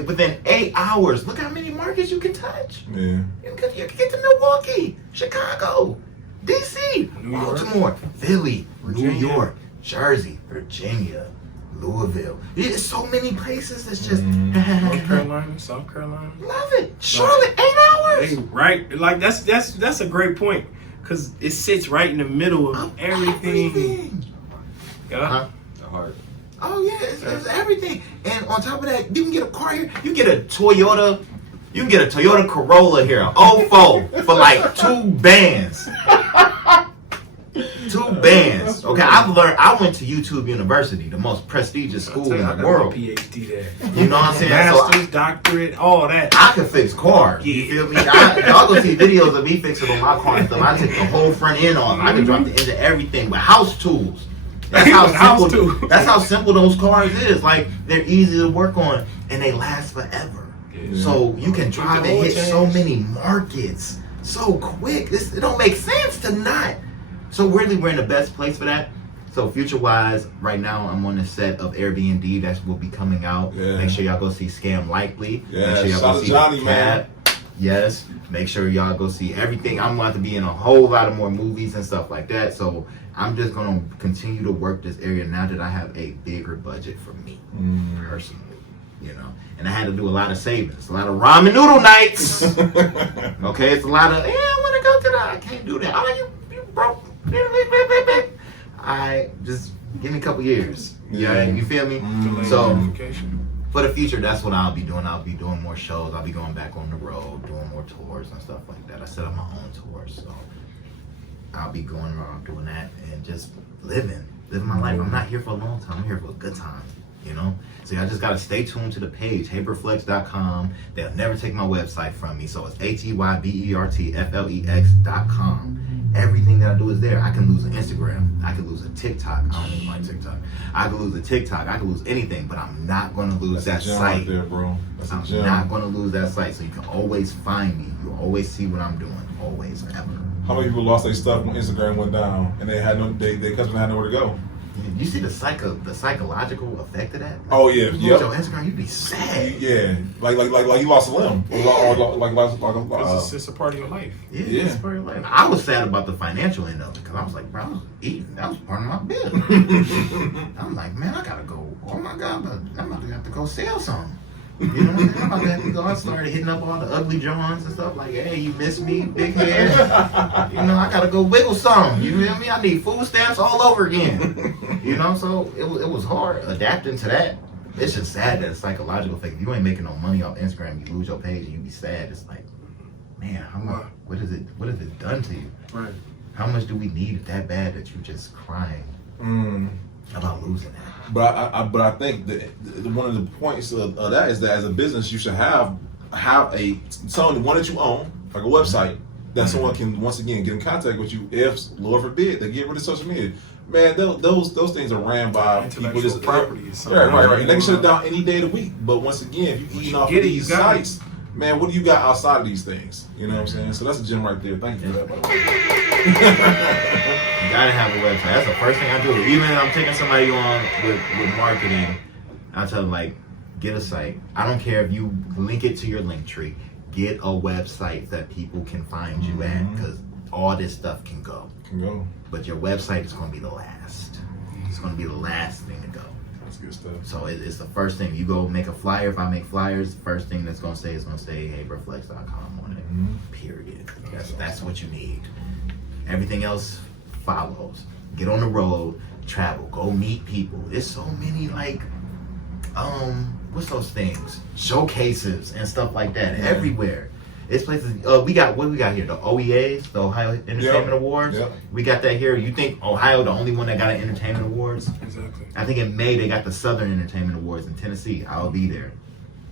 within 8 hours. Look how many markets you can touch. Yeah. You can get to Milwaukee, Chicago, DC, Baltimore, Philly, Virginia. New York, Jersey, Virginia, Louisville. There's so many places that's just North Carolina, South Carolina. Love it. Charlotte, 8 hours. Right. Like that's a great point. Cause it sits right in the middle of everything. Yeah. Hard. Oh yeah, it's everything. And on top of that, you can get a car here. You can get a Toyota. You can get a Toyota Corolla here, 04 for like 2 bands. 2 bands. Okay, I went to YouTube University, the most prestigious school in the world. PhD there. You know what I'm saying? Masters, doctorate, all that. I can fix cars. Yeah. You feel me? Y'all go see videos of me fixing on my car and stuff. I take the whole front end off. I can drop the engine, everything with house tools. That's how simple those cars is. Like, they're easy to work on and they last forever. Yeah. So you can drive and hit so many markets so quick. It don't make sense to not. So really, we're in the best place for that. So future-wise, right now, I'm on the set of Airbnb that will be coming out. Yeah. Make sure y'all go see Scam Likely. Yeah, make sure y'all shout go see Johnny, Cat. Man. Yes. Make sure y'all go see everything. I'm about to be in a whole lot of more movies and stuff like that. So I'm just going to continue to work this area now that I have a bigger budget for me personally. You know, and I had to do a lot of savings, a lot of ramen noodle nights. Okay, it's a lot of, I want to go to that. I can't do that. Oh, you broke. I just give me a couple years. Yeah, you feel me? So for the future, that's what I'll be doing. I'll be doing more shows. I'll be going back on the road, doing more tours and stuff like that. I set up my own tours, so I'll be going around doing that and just living my life. I'm not here for a long time. I'm here for a good time. You know, so y'all just gotta stay tuned to the page, HeybertFlex.com. They'll never take my website from me, so it's HeybertFlex.com. Everything that I do is there. I can lose an Instagram, I can lose a TikTok. I don't even like TikTok. I can lose a TikTok, I can lose anything, but I'm not gonna lose that site. Right there, bro. I'm not gonna lose that site, so you can always find me. You'll always see what I'm doing, always, ever. How many people lost their stuff when Instagram went down and they had their customer had nowhere to go? You see the psychological effect of that? Oh yeah, yeah. Your Instagram, you'd be sad. Yeah, like you lost a limb. It's just a part of your life. Yeah, it's a part of your life. I was sad about the financial end of it because I was like, bro, I was eating. That was part of my bill. I'm like, man, I gotta go. Oh my god, but I'm about to have to go sell something. You know what I mean? I'm about to have to go. I started hitting up all the ugly Johns and stuff like, hey, you miss me, big head? You know, I gotta go wiggle some. You feel me? I need food stamps all over again. You know, so it was hard adapting to that. It's just sad that it's psychological effect. If you ain't making no money off Instagram, you lose your page and you be sad. It's like, man, how much? What has it done to you? Right. How much do we need it that bad that you just crying about losing that? But I think that one of the points of that is that as a business, you should have one that you own, like a website that someone can once again get in contact with you if, Lord forbid, they get rid of social media. Man, those things are ran by people. Just property. Right. They can shut it down any day of the week. But once again, if you eating off of these sites, man, what do you got outside of these things? You know what I'm saying? So that's a gem right there. Thank you for that, by the way. You gotta have a website. That's the first thing I do. Even if I'm taking somebody on with marketing, I tell them, like, get a site. I don't care if you link it to your link tree. Get a website that people can find you at, because all this stuff can go. But your website is going to be the last. It's going to be the last thing to go. That's good stuff. So it's the first thing. You go make a flyer. If I make flyers, the first thing that's going to say is HeybertFlex.com on it. Period. That's what you need. Everything else follows. Get on the road, travel, go meet people. There's so many, like, what's those things? Showcases and stuff like that everywhere. It's places. What we got here? The OEAs, the Ohio Entertainment Awards. Yep. We got that here. You think Ohio the only one that got an Entertainment Awards? Exactly. I think in May they got the Southern Entertainment Awards in Tennessee. I'll be there.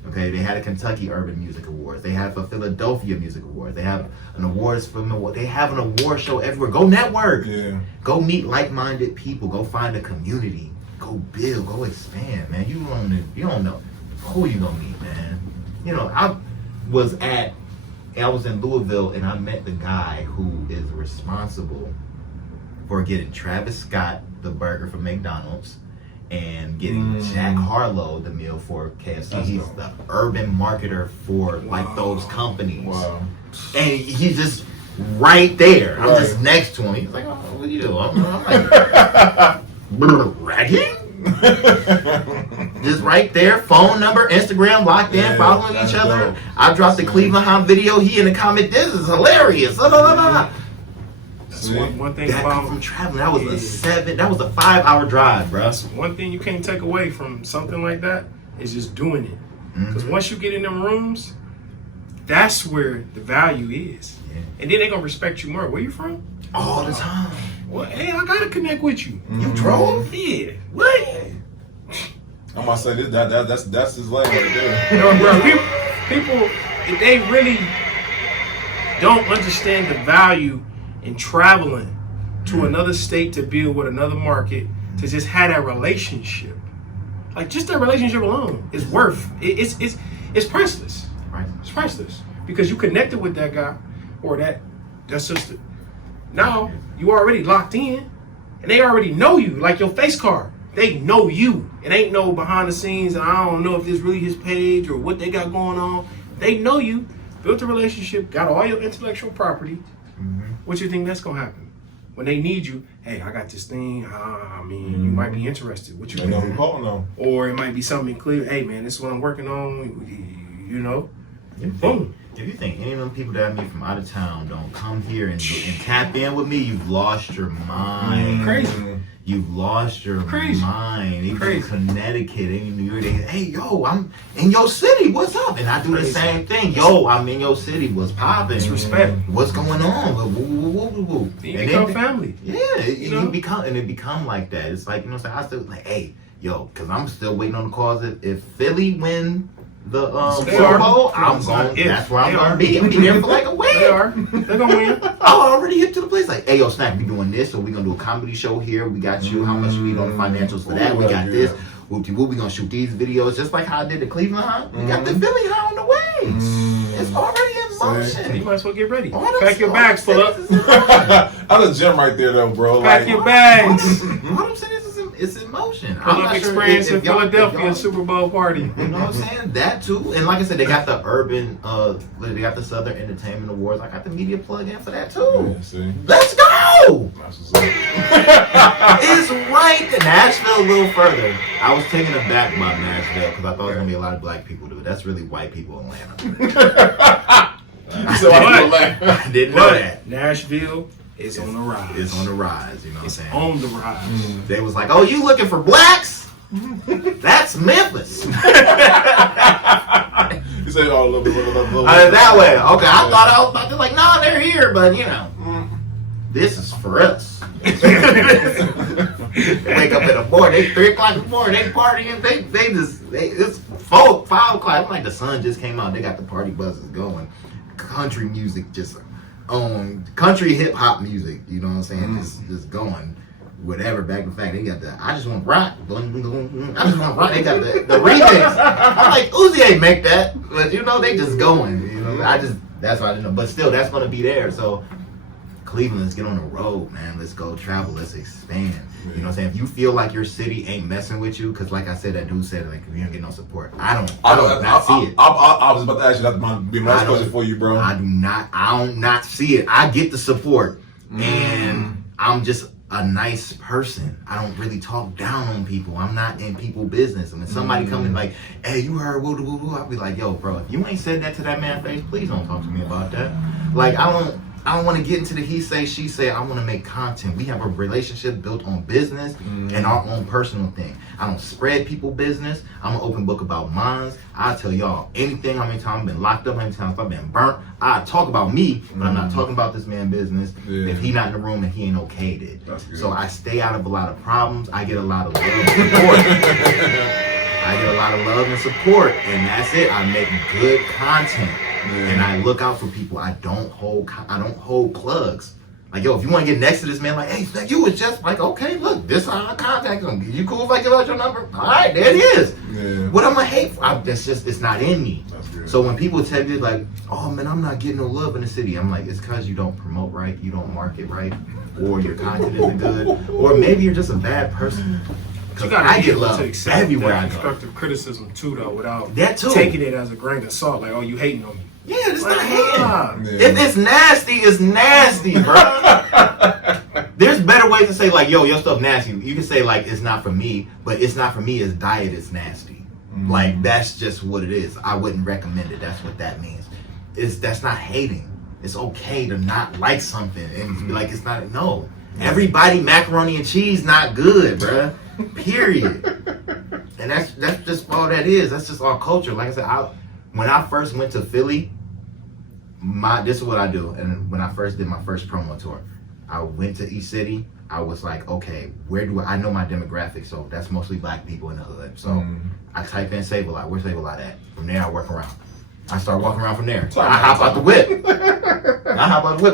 Okay, they had a Kentucky Urban Music Awards. They have a Philadelphia Music Awards. They have an awards for Milwaukee. They have an award show everywhere. Go network. Yeah. Go meet like-minded people. Go find a community. Go build. Go expand, man. You don't know who you gonna meet, man. You know, I was in Louisville and I met the guy who is responsible for getting Travis Scott the burger from McDonald's and getting Jack Harlow the meal for KFC. That's He's dope. the urban marketer for like those companies. Wow. And he's just right there. I'm Right. just next to him. He's like, oh, what do you do? I'm like, ragging? Just right there, phone number, Instagram, locked in, Yeah, following that's each other. dope. I dropped the Cleveland Hound video. He in the comment, this is hilarious. Blah, blah, blah, blah. That's See? one thing That come about from traveling. That was a 5-hour drive, bro. that's one thing you can't take away from something like that is just doing it. Because once you get in them rooms, that's where the value is. Yeah. And then they gonna respect you more. Where you from? All the time. Well, hey, I gotta connect with you. You drove? Yeah. What? I'm gonna say this, that's his lane right there. You know, bro, people, if they really don't understand the value in traveling to another state to build with another market, to just have that relationship, like just that relationship alone is worth. It's priceless. Right. It's priceless because you connected with that guy or that sister. Now you already locked in, and they already know you, like your face card. They know you. It ain't no behind the scenes. And I don't know if this really his page or what they got going on. They know you, built a relationship, got all your intellectual property. What you think that's gonna happen when they need you? Hey, I got this thing. I mean, you might be interested. What you They know who think? calling them. Or it might be something clear. Hey, man, this is what I'm working on. You know, boom. If you think any of them people that I meet from out of town don't come here and tap in with me, you've lost your mind. Crazy. You've lost your Crazy. mind. Even Crazy. in Connecticut, in New York, they, hey, yo, I'm in your city. What's up? And I do Crazy. the same thing. Yo, I'm in your city. What's popping? It's respect. What's going on? Woo, woo, woo, woo, woo. You And become then- family. Yeah, You know? it become like that. It's like, you know what I'm saying? I still like, hey, yo, because I'm still waiting on the calls. If Philly win the They Super are. Bowl, I'm It's going. not if. That's where I'm They going are. to be. I'm be there for like a week. They are. They're gonna win. I already hit to the place like, hey, yo, Snack, we doing this, so we gonna do a comedy show here. We got you. How much you need on the financials for that? We got Yeah. this. Whoopty whoop. We gonna shoot these videos just like how I did the Cleveland High. We got the Philly High on the way. It's already in So you motion. might as well get ready. All them- Pack your all bags, them pull up. cities is in motion. I the gym right there though, bro. Pack Like, your bags. All them cities is in motion. Pull up not sure experience if in y'all- if Philadelphia y'all- Super Bowl party. You know what I'm saying? That too. And like I said, they got the urban, they got the Southern Entertainment Awards. I got the media plug in for that too. yeah, see, Let's go! that's what's up. It's right to Nashville a little further. I was taken aback by Nashville because I thought there was gonna be a lot of black people do it. That's really white people in Atlanta. You said why people laugh. I didn't know But that. Nashville is on the rise. It's on the rise, you know what I'm It's saying? on the rise. They was like, oh, you looking for blacks? That's Memphis. You say, oh, look. That way. Okay, I thought I was about to like, nah, they're here, but you know, this is for us. They wake up in the morning, 3 o'clock in the morning, they partying, it's 5 o'clock. I'm like, the sun just came out, they got the party buses going. Country music just on, country hip hop music, you know what I'm saying? Just going. Whatever, back in fact, they got the I just want rock. I just want rock. They got the remix. I'm like, Uzi ain't make that, but you know, they just going. You know, that's why I didn't know. But still, that's gonna be there. So Cleveland, let's get on the road, man. Let's go travel. Let's expand. You know what I'm saying? If you feel like your city ain't messing with you, because like I said, that dude said, like, if you don't get no support, I don't see it. I was about to ask you, that's my next question for you, bro. I don't not see it. I get the support, and I'm just a nice person. I don't really talk down on people. I'm not in people business. And when somebody come in like, hey, you heard woo woo woo, I'll be like, yo, bro, if you ain't said that to that man's face, please don't talk to me about that. Like, I don't want to get into the he say, she say. I want to make content. We have a relationship built on business and our own personal thing. I don't spread people business. I'm an open book about mine. I tell y'all anything, how many times I've been locked up, how many times I've been burnt. I talk about me, but I'm not talking about this man's business. Yeah. If he not in the room and he ain't okayed it. That's good. So I stay out of a lot of problems. I get a lot of love and support. I get a lot of love and support, and that's it. I make good content, and I look out for people. I don't hold plugs. Like, yo, if you want to get next to this man, like, hey, you was just like, okay, look, this is how I contact him. You cool if I give out your number? All right, there it is. Yeah. What am I hate for? That's just, it's not in me. So when people tell me like, oh man, I'm not getting no love in the city, I'm like, it's because you don't promote right, you don't market right, or your content isn't good, or maybe you're just a bad person. You gotta I be get able love to accept everywhere that I go. constructive criticism too, though, without That too. taking it as a grain of salt. Like, oh, you hating on me? Yeah, it's Like, not hating. nah. If it's nasty, it's nasty, bro. There's better ways to say like, yo, your stuff nasty. You can say like, it's not for me, but it's not for me. It's diet is nasty. Like that's just what it is. I wouldn't recommend it. That's what that means. That's not hating. It's okay to not like something and be like, it's not. No, everybody macaroni and cheese not good, bruh. Period. And that's just all that is. That's just our culture. Like I said, when I first went to Philly, this is what I do. And when I first did my first promo tour, I went to East City. I was like, okay, where do I know my demographic? So that's mostly black people in the hood. So I type in Save a Lot. Where's Save a Lot at? From there, I work around. I start walking around from there. I hop out the whip.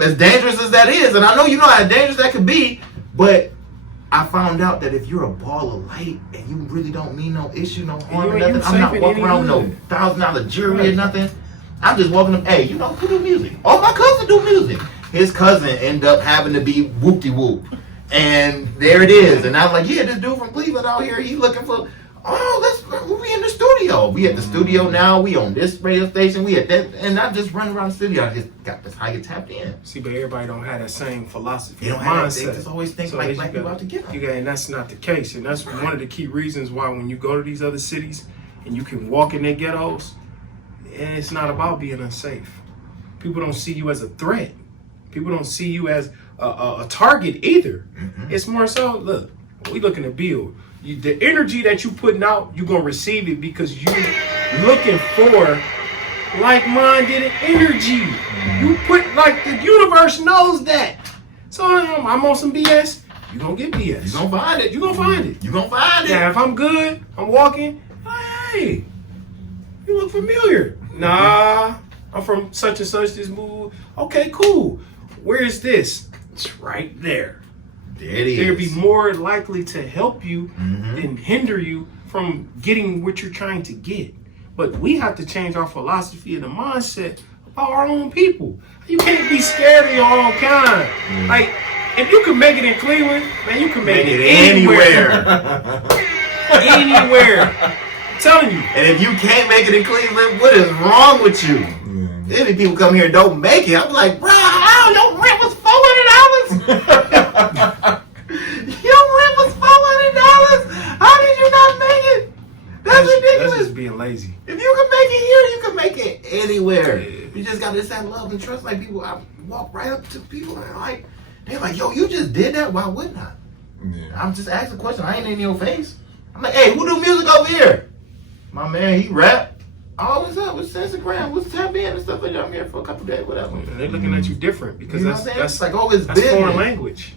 As dangerous as that is, and I know you know how dangerous that could be, but I found out that if you're a ball of light and you really don't mean no issue, no harm or nothing, I'm not walking around with no $1,000 jewelry or nothing. I'm just walking up, hey, you know, who do music? Oh, my cousin do music. His cousin ended up having to be whoop-de-whoop. And there it is. And I'm like, yeah, this dude from Cleveland out here, he's looking for, we in the studio. We at the studio now. We on this radio station. We at that. And I just run around the studio. I just got this how you tapped in. See, but everybody don't have that same philosophy. They don't have that. mindset. They just always think So like black people out to get them. And that's not the case. And that's one of the key reasons why when you go to these other cities and you can walk in their ghettos, and it's not about being unsafe. People don't see you as a threat. People don't see you as a target either. It's more so, look, we looking to build. The energy that you putting out, you're going to receive it because you looking for like-minded energy. You put, like, the universe knows that. So I'm on some BS, you're going to get BS. You gonna find it. You're going to find it. You gonna find it. Now, if I'm good, I'm walking, hey, you look familiar. Nah, I'm from such and such, this move. Okay, cool. Where is this? It's right there. There it is. They'd be more likely to help you than hinder you from getting what you're trying to get. But we have to change our philosophy and the mindset about our own people. You can't be scared of your own kind. Like, if you can make it in Cleveland, man, you can make it anywhere. Anywhere. I'm telling you. And if you can't make it in Cleveland, what is wrong with you? There be people come here and don't make it. I'm like, bro, your rent was $400. Your rent was $400. How did you not make it? That's ridiculous. That's just being lazy. If you can make it here, you can make it anywhere. You just got to have love and trust. Like people, I walk right up to people and they're like, yo, you just did that? Why wouldn't I? I'm just asking a question. I ain't in your face. I'm like, hey, who do music over here? My man, he rap. Oh, what's up? What's Instagram? What's tap in and stuff like that? I'm here for a couple days, whatever. And they're looking at you different because You know that's like, oh, it's that's business. foreign language.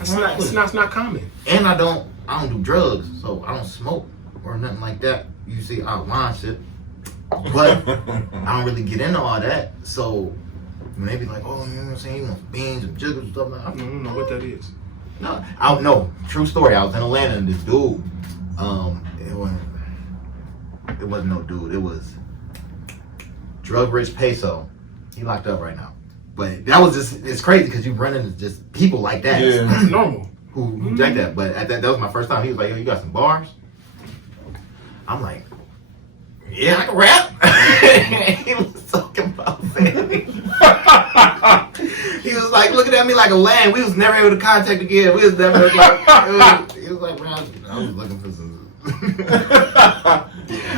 It's not common. And I don't do drugs, so I don't smoke or nothing like that. You see outline shit. But I don't really get into all that. So when they be like, oh, you know what I'm saying? You want beans and jiggles and stuff like that. I don't know what that is. No, I don't know. True story. I was in Atlanta and this dude, it wasn't no dude. It was Drug Rich Peso. He locked up right now. But that was just, it's crazy because you run into just people like that. Yeah. It's normal. Who jacked that. But that was my first time. He was like, yo, you got some bars? I'm like, yeah, I can rap. He was talking about that. He was like looking at me like a lamb. We was never able to contact again. We was never like, he was like, bro, I was looking for some.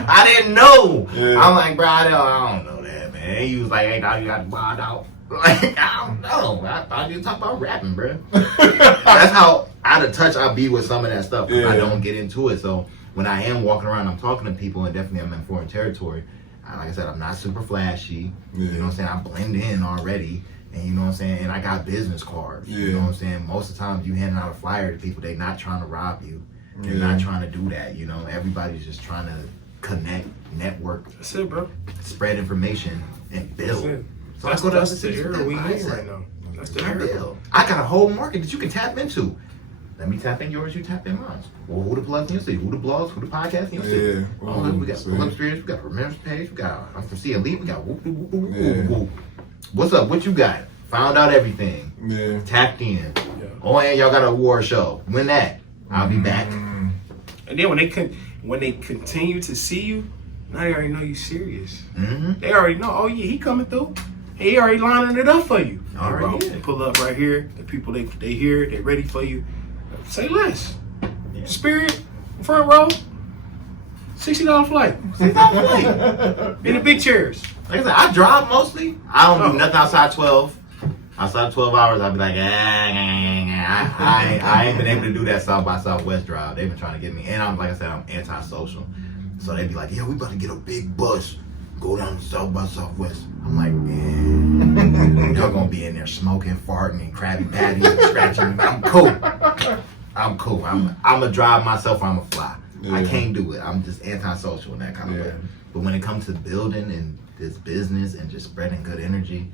I didn't know. Yeah. I'm like, bro, I don't know that, man. He was like, hey, now you got to bond out. Like, I don't know. I thought you talk about rapping, bro. That's how out of touch I'll be with some of that stuff. Yeah. I don't get into it. So when I am walking around, I'm talking to people, and definitely I'm in foreign territory. Like I said, I'm not super flashy. Yeah. You know what I'm saying? I blend in already. And you know what I'm saying? And I got business cards. Yeah. You know what I'm saying? Most of the time, you handing out a flyer to people, they not trying to rob you. They're not trying to do that, you know. Everybody's just trying to connect, network, That's it, bro. spread information, and build. That's it. So That's, I go to that's the era we in mindset. right now. That's the I era. build. I got a whole market that you can tap into. Let me tap in yours, you tap in mine. Well, who the plugs you see? Who the blogs? Who the podcasts you see? Yeah. Oh, we got See. pull-up streams, we got the remembrance page, we got I'm from CLE, we got whoop, whoop, whoop, whoop, Yeah. whoop, whoop. What's up? What you got? Found out everything. Yeah. Tapped in. Yeah. Oh, and y'all got an award show. Win that. I'll be back. Mm. And then when they continue to see you, now they already know you serious. Mm-hmm. They already know. Oh yeah, he coming through. He already lining it up for you. All right, bro. yeah. Pull up right here. The people they here. They ready for you. Say less. Yeah. Spirit front row. $60 flight. In the big chairs. Like I said, I drive mostly. I don't do nothing outside 12. Outside 12 hours, I'll be like, I ain't been able to do that South by Southwest drive. They've been trying to get me. And I'm like I said, I'm antisocial. So they be like, yeah, we about to get a big bus. Go down to South by Southwest. I'm like, man, y'all gonna be in there smoking, farting, and Krabby Patties and scratching. I'm cool. I'm gonna drive myself. I'm gonna fly. I Yeah. can't do it. I'm just antisocial in that kind of Yeah. way. But when it comes to building and this business and just spreading good energy,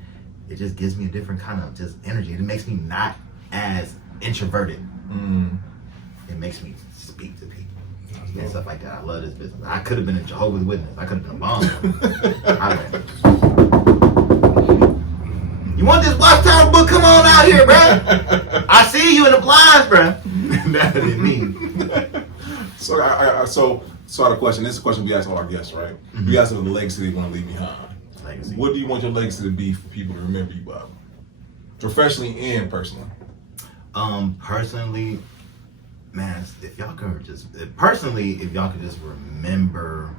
it just gives me a different kind of just energy. It makes me not as introverted. Mm. It makes me speak to people and stuff like that. I love this business. I could have been a Jehovah's Witness. I could have been a bomb. You want this Watchtower book? Come on out here, bruh. I see you in the blinds, bruh. That didn't mean. So I had a question. This is a question we ask all our guests, right? We ask them the legacy they want to leave behind. Legacy. What do you want your legacy to be for people to remember you by? Professionally and personally. Personally, man, if y'all could just remember,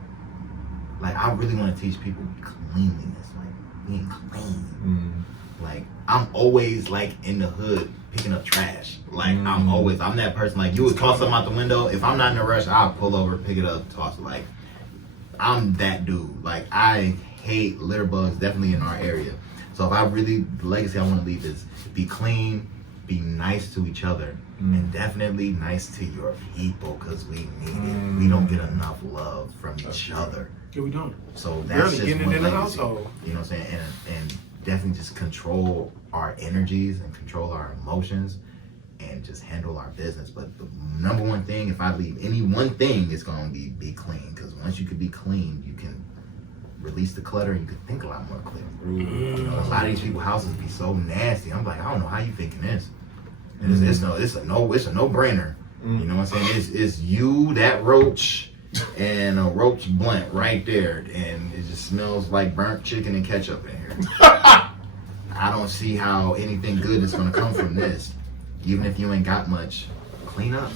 like, I really want to teach people cleanliness, like being clean. Like, I'm always like in the hood picking up trash. Like, I'm that person. Like, you would toss something out the window. If I'm not in a rush, I'll pull over, pick it up, toss it. Like, I'm that dude. Like, I hate litter bugs, definitely in our area. So if I really, the legacy I want to leave is be clean, be nice to each other, and definitely nice to your people, because we need it. We don't get enough love from each other. Yeah, we don't. So that's Barely just getting one it in the legacy. household. You know what I'm saying? And definitely just control our energies and control our emotions and just handle our business. But the number one thing, if I leave any one thing, it's going to be clean. Because once you can be clean, you can release the clutter and you can think a lot more clear. You know, a lot of these people's houses be so nasty. I'm like, I don't know how you thinking this. And it's a no-brainer. You know what I'm saying? It's you, that roach, and a roach blunt right there, and it just smells like burnt chicken and ketchup in here. I don't see how anything good is going to come from this. Even if you ain't got much, clean up,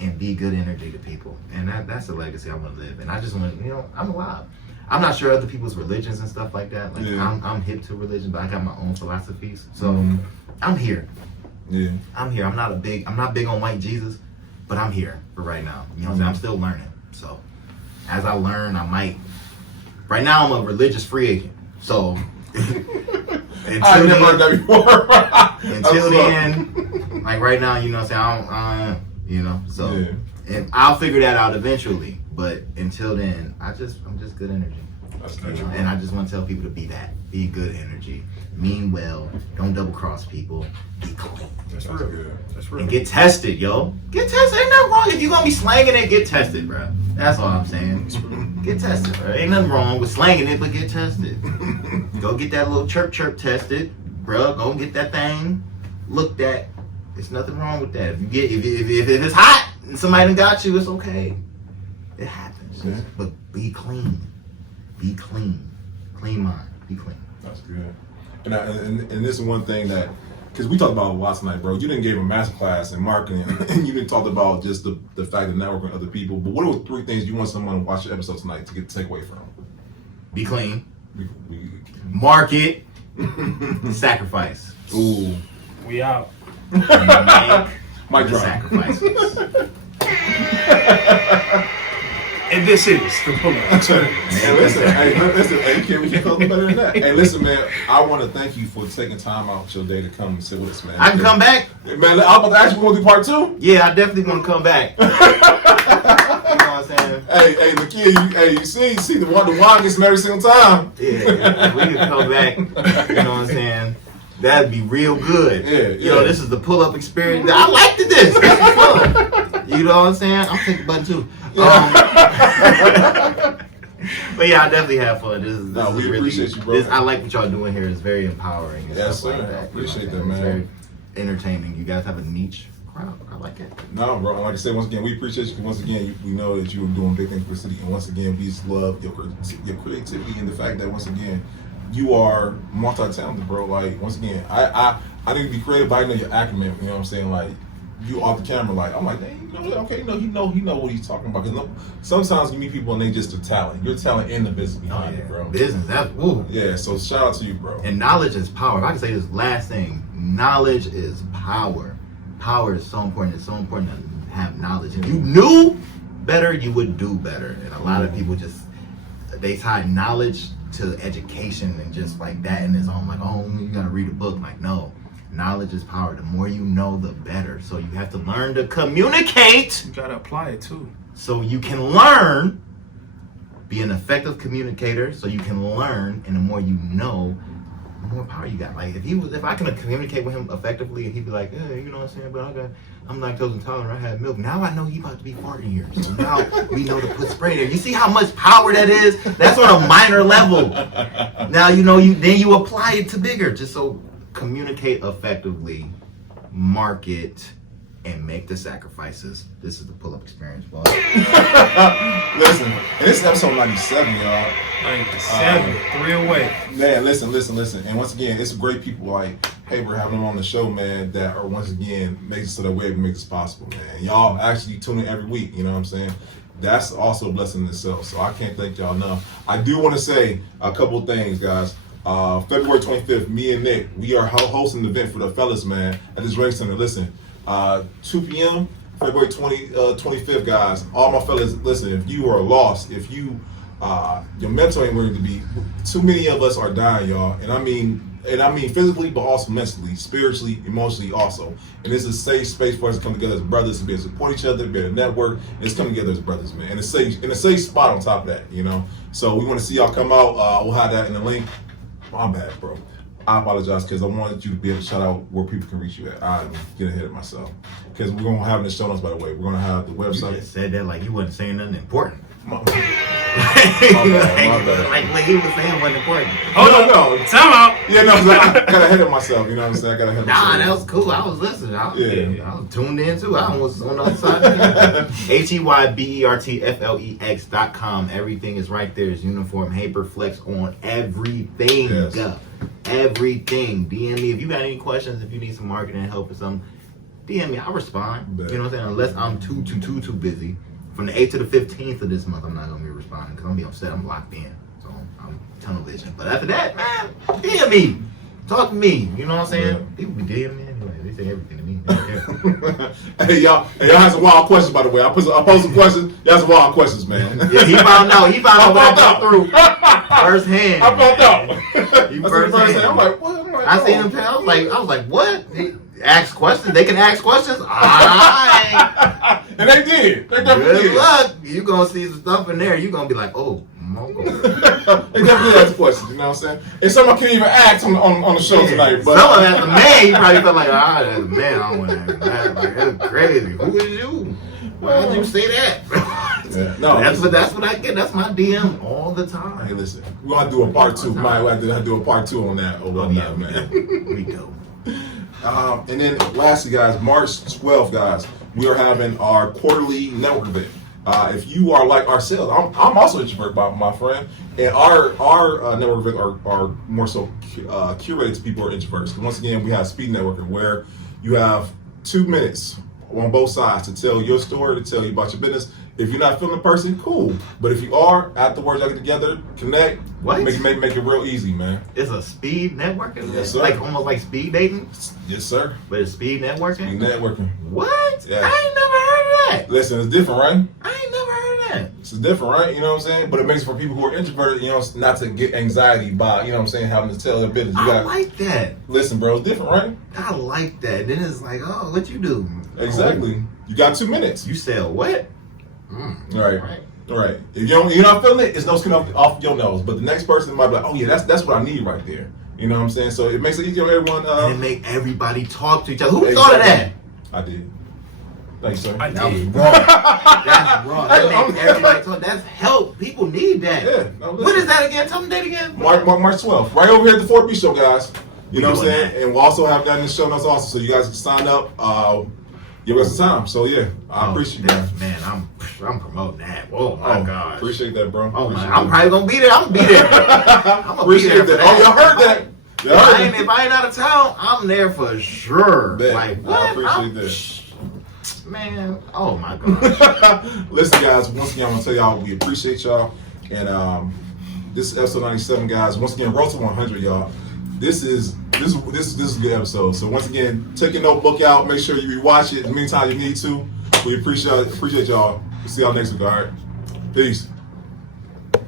and be good energy to people. And that's the legacy I want to live. And I just want to, I'm alive. I'm not sure other people's religions and stuff like that. Like, I'm hip to religion, but I got my own philosophies. So I'm here. Yeah. I'm here. I'm not big on white Jesus, but I'm here for right now. You know what I'm saying? I'm still learning. So as I learn, I might. Right now, I'm a religious free agent. So I've never heard that before. until then, like right now, you know what I'm saying? So and I'll figure that out eventually. But until then, I'm just good energy. That's You know, natural. and I just want to tell people to be that. Be good energy. Mean well. Don't double cross people. Be clean. That's That's real. good. That's real. And get tested, yo. Get tested. Ain't nothing wrong. If you gonna be slanging it, get tested, bro. That's all I'm saying. Get tested, bro. Ain't nothing wrong with slanging it, but get tested. Go get that little chirp tested, bro. Go get that thing looked at. There's nothing wrong with that. If it's hot and somebody done got you, it's okay. It happens. Yeah. But be clean. Be clean. Clean mind. Be clean. That's good. And this is one thing that, because we talked about a lot tonight, bro. You didn't give a masterclass in marketing, and you didn't talk about just the fact of networking with other people. But what are 3 things you want someone to watch the episode tonight to take away from? Be clean. We Market. Sacrifice. ooh, We out. mic The drop. sacrifices. And this is the pull-up experience. Hey, listen, we can't call it better than that. Hey, listen, man, I want to thank you for taking time out your day to come and sit with us, man. I can come back? Man, I'm about to ask you, want to do part 2? Yeah, I definitely want to come back. You know what I'm saying? Hey, the kid, you see, the wine gets him every single time. Yeah, if we can come back, you know what I'm saying? That'd be real good. Yeah. You know, this is the pull-up experience. I liked this. This is fun. You know what I'm saying? I'm taking button too. But yeah, I definitely have fun. This is we really, appreciate you, bro. I like what y'all doing here. It's very empowering. And Yes, stuff sir. like that. I appreciate You know what I'm that, saying? man. It's very entertaining. You guys have a niche crowd. I like it. No, bro. Like I said, once again, we appreciate you. Because once again, we know that you are doing big things for the city, and once again, we just love your creativity and the fact that once again, you are multi-talented, bro. Like once again, I need to be creative, but I know your acumen. You know what I'm saying? Like you off the camera, like I'm like, dang, you know, okay, he know what he's talking about. Because sometimes you meet people and they just a talent. You're talent in the business behind it, bro. Business. That's woo. Yeah. So shout out to you, bro. And knowledge is power. If I can say this last thing, knowledge is power. Power is so important. It's so important to have knowledge. If you knew better, you would do better. And a lot of people they tie knowledge to education and just like that, and it's on like, oh, you gotta read a book. Like, no, knowledge is power. The more you know, the better. So you have to learn to communicate. You gotta apply it too. So you can learn, be an effective communicator. So you can learn, and the more you know, the more power you got. Like if I can communicate with him effectively, and he'd be like, hey, you know what I'm saying? But I'm lactose intolerant. I had milk. Now I know he about to be farting here. So now we know to put spray there. You see how much power that is? That's on a minor level. Now then you apply it to bigger. Just so communicate effectively, market, and make the sacrifices. This is the pull-up experience, boy. Listen, and this is episode 97, y'all. 97, 3 away. Man, listen. And once again, it's great people like Heybert having them on the show, man, that are once again making so that we're able to make this possible, man. Y'all actually tune in every week, you know what I'm saying? That's also a blessing in itself. So I can't thank y'all enough. I do want to say a couple of things, guys. February 25th, me and Nick, we are hosting an event for the fellas, man, at this race center. Listen, 2 p.m., February 25th, guys. All my fellas, listen, if you are lost, if you, your mental ain't where it to be, too many of us are dying, y'all. And I mean physically, but also mentally, spiritually, emotionally also. And this is a safe space for us to come together as brothers, to be able to support each other, be able to network, and just come together as brothers, man. And a safe spot on top of that, you know. So we want to see y'all come out. We'll have that in the link. My bad, bro. I apologize because I wanted you to be able to shout out where people can reach you at. I get ahead of myself. Because we're going to have in the show notes, by the way. We're going to have the website. You just said that like you wasn't saying nothing important. My bad. Like he was saying wasn't important. No. Time out. Yeah, no, 'cause I got ahead of myself. You know what I'm saying? I got ahead of myself. Nah, that was cool. I was listening. I was tuned in too. I was on the other side. HeybertFlex.com. Everything is right there. It's uniform. Heybert Flex on everything. Yes. Everything. DM me if you got any questions. If you need some marketing help or something, DM me. I'll respond. Bet. You know what I'm saying? Unless I'm too busy. From the 8th to the 15th of this month, I'm not gonna be responding because I'm gonna be upset. I'm locked in, so I'm tunnel vision. But after that, man, DM me, talk to me. You know what I'm saying? Yeah. People be DMing me anyway. They say everything to me. They don't care. Hey, y'all have some wild questions, by the way. I posed some questions. Y'all have some wild questions, man. Yeah, he found out. He found out what I out. got through first hand. I found out. He That's first the first hand. thing. I'm like, what? I'm like, I seen him. I was like, what? Ask questions. They can ask questions. Alright. And they did. They definitely Good did. luck. You gonna see some stuff in there. You gonna be like, oh, Mongo. They definitely asked questions, you know what I'm saying? And some I can't even ask on the show tonight. But Some of them as a man, you probably felt like, as a man, I don't want to ask that. Like, that's crazy. Who is you? Why did you say that? Yeah. No, that's what I get. That's my DM all the time. Hey, listen, we're gonna do a part 2. We might have to do a part 2 on that. Man. We go. And then lastly, guys, March 12th, guys, we are having our quarterly network event. If you are like ourselves, I'm also an introvert, my friend, and our network events are more so curated to people who are introverts. Once again, we have speed networking where you have 2 minutes on both sides to tell your story, to tell you about your business. If you're not feeling the person, cool. But if you are, afterwards, y'all get together, connect, What? make it real easy, man. It's a speed networking? Yes, sir. Like almost like speed dating? Yes, sir. But it's speed networking? Speed networking. What? Yeah. I ain't never heard of that. Listen, it's different, right? I ain't never heard of that. It's It's different, right? You know what I'm saying? But it makes it for people who are introverted, you know, not to get anxiety by, you know what I'm saying, having to tell their business. You I like that. listen, bro, it's different, right? I like that. Then it's like, oh, what you do? Exactly. You got 2 minutes. You sell what? Right. If you're not feeling it, it's no skin off your nose. But the next person might be like, oh yeah, that's what I need right there. You know what I'm saying? So it makes it easier on everyone. And it make everybody talk to each other. Who thought of that? I did. Thank you, sir. I That was did. wrong. That's wrong. That makes everybody talk. That's help. People need that. Yeah. No, listen. What is that again? Tell them that again. March 12th, right over here at the 4B show, guys. You know what I'm doing saying? that. And we'll also have that in the show notes also, so you guys can sign up. Give us some time. So yeah, I appreciate that. Man, I'm promoting that. Oh my God. Appreciate that, bro. Oh Appreciate my, I'm that. probably gonna be there. I'm gonna be there. I'm gonna be Appreciate there. that. Oh, y'all heard that? Y'all heard that? If I ain't out of town, I'm there for sure. Bet. Like what? I appreciate that. Man, oh my gosh. Listen, guys. Once again, I want to tell y'all we appreciate y'all, and this is episode 97, guys. Once again, road to 100, y'all. This is a good episode. So once again, take your notebook out. Make sure you rewatch it as many times you need to. We appreciate y'all. We'll see y'all next week. All right. Peace.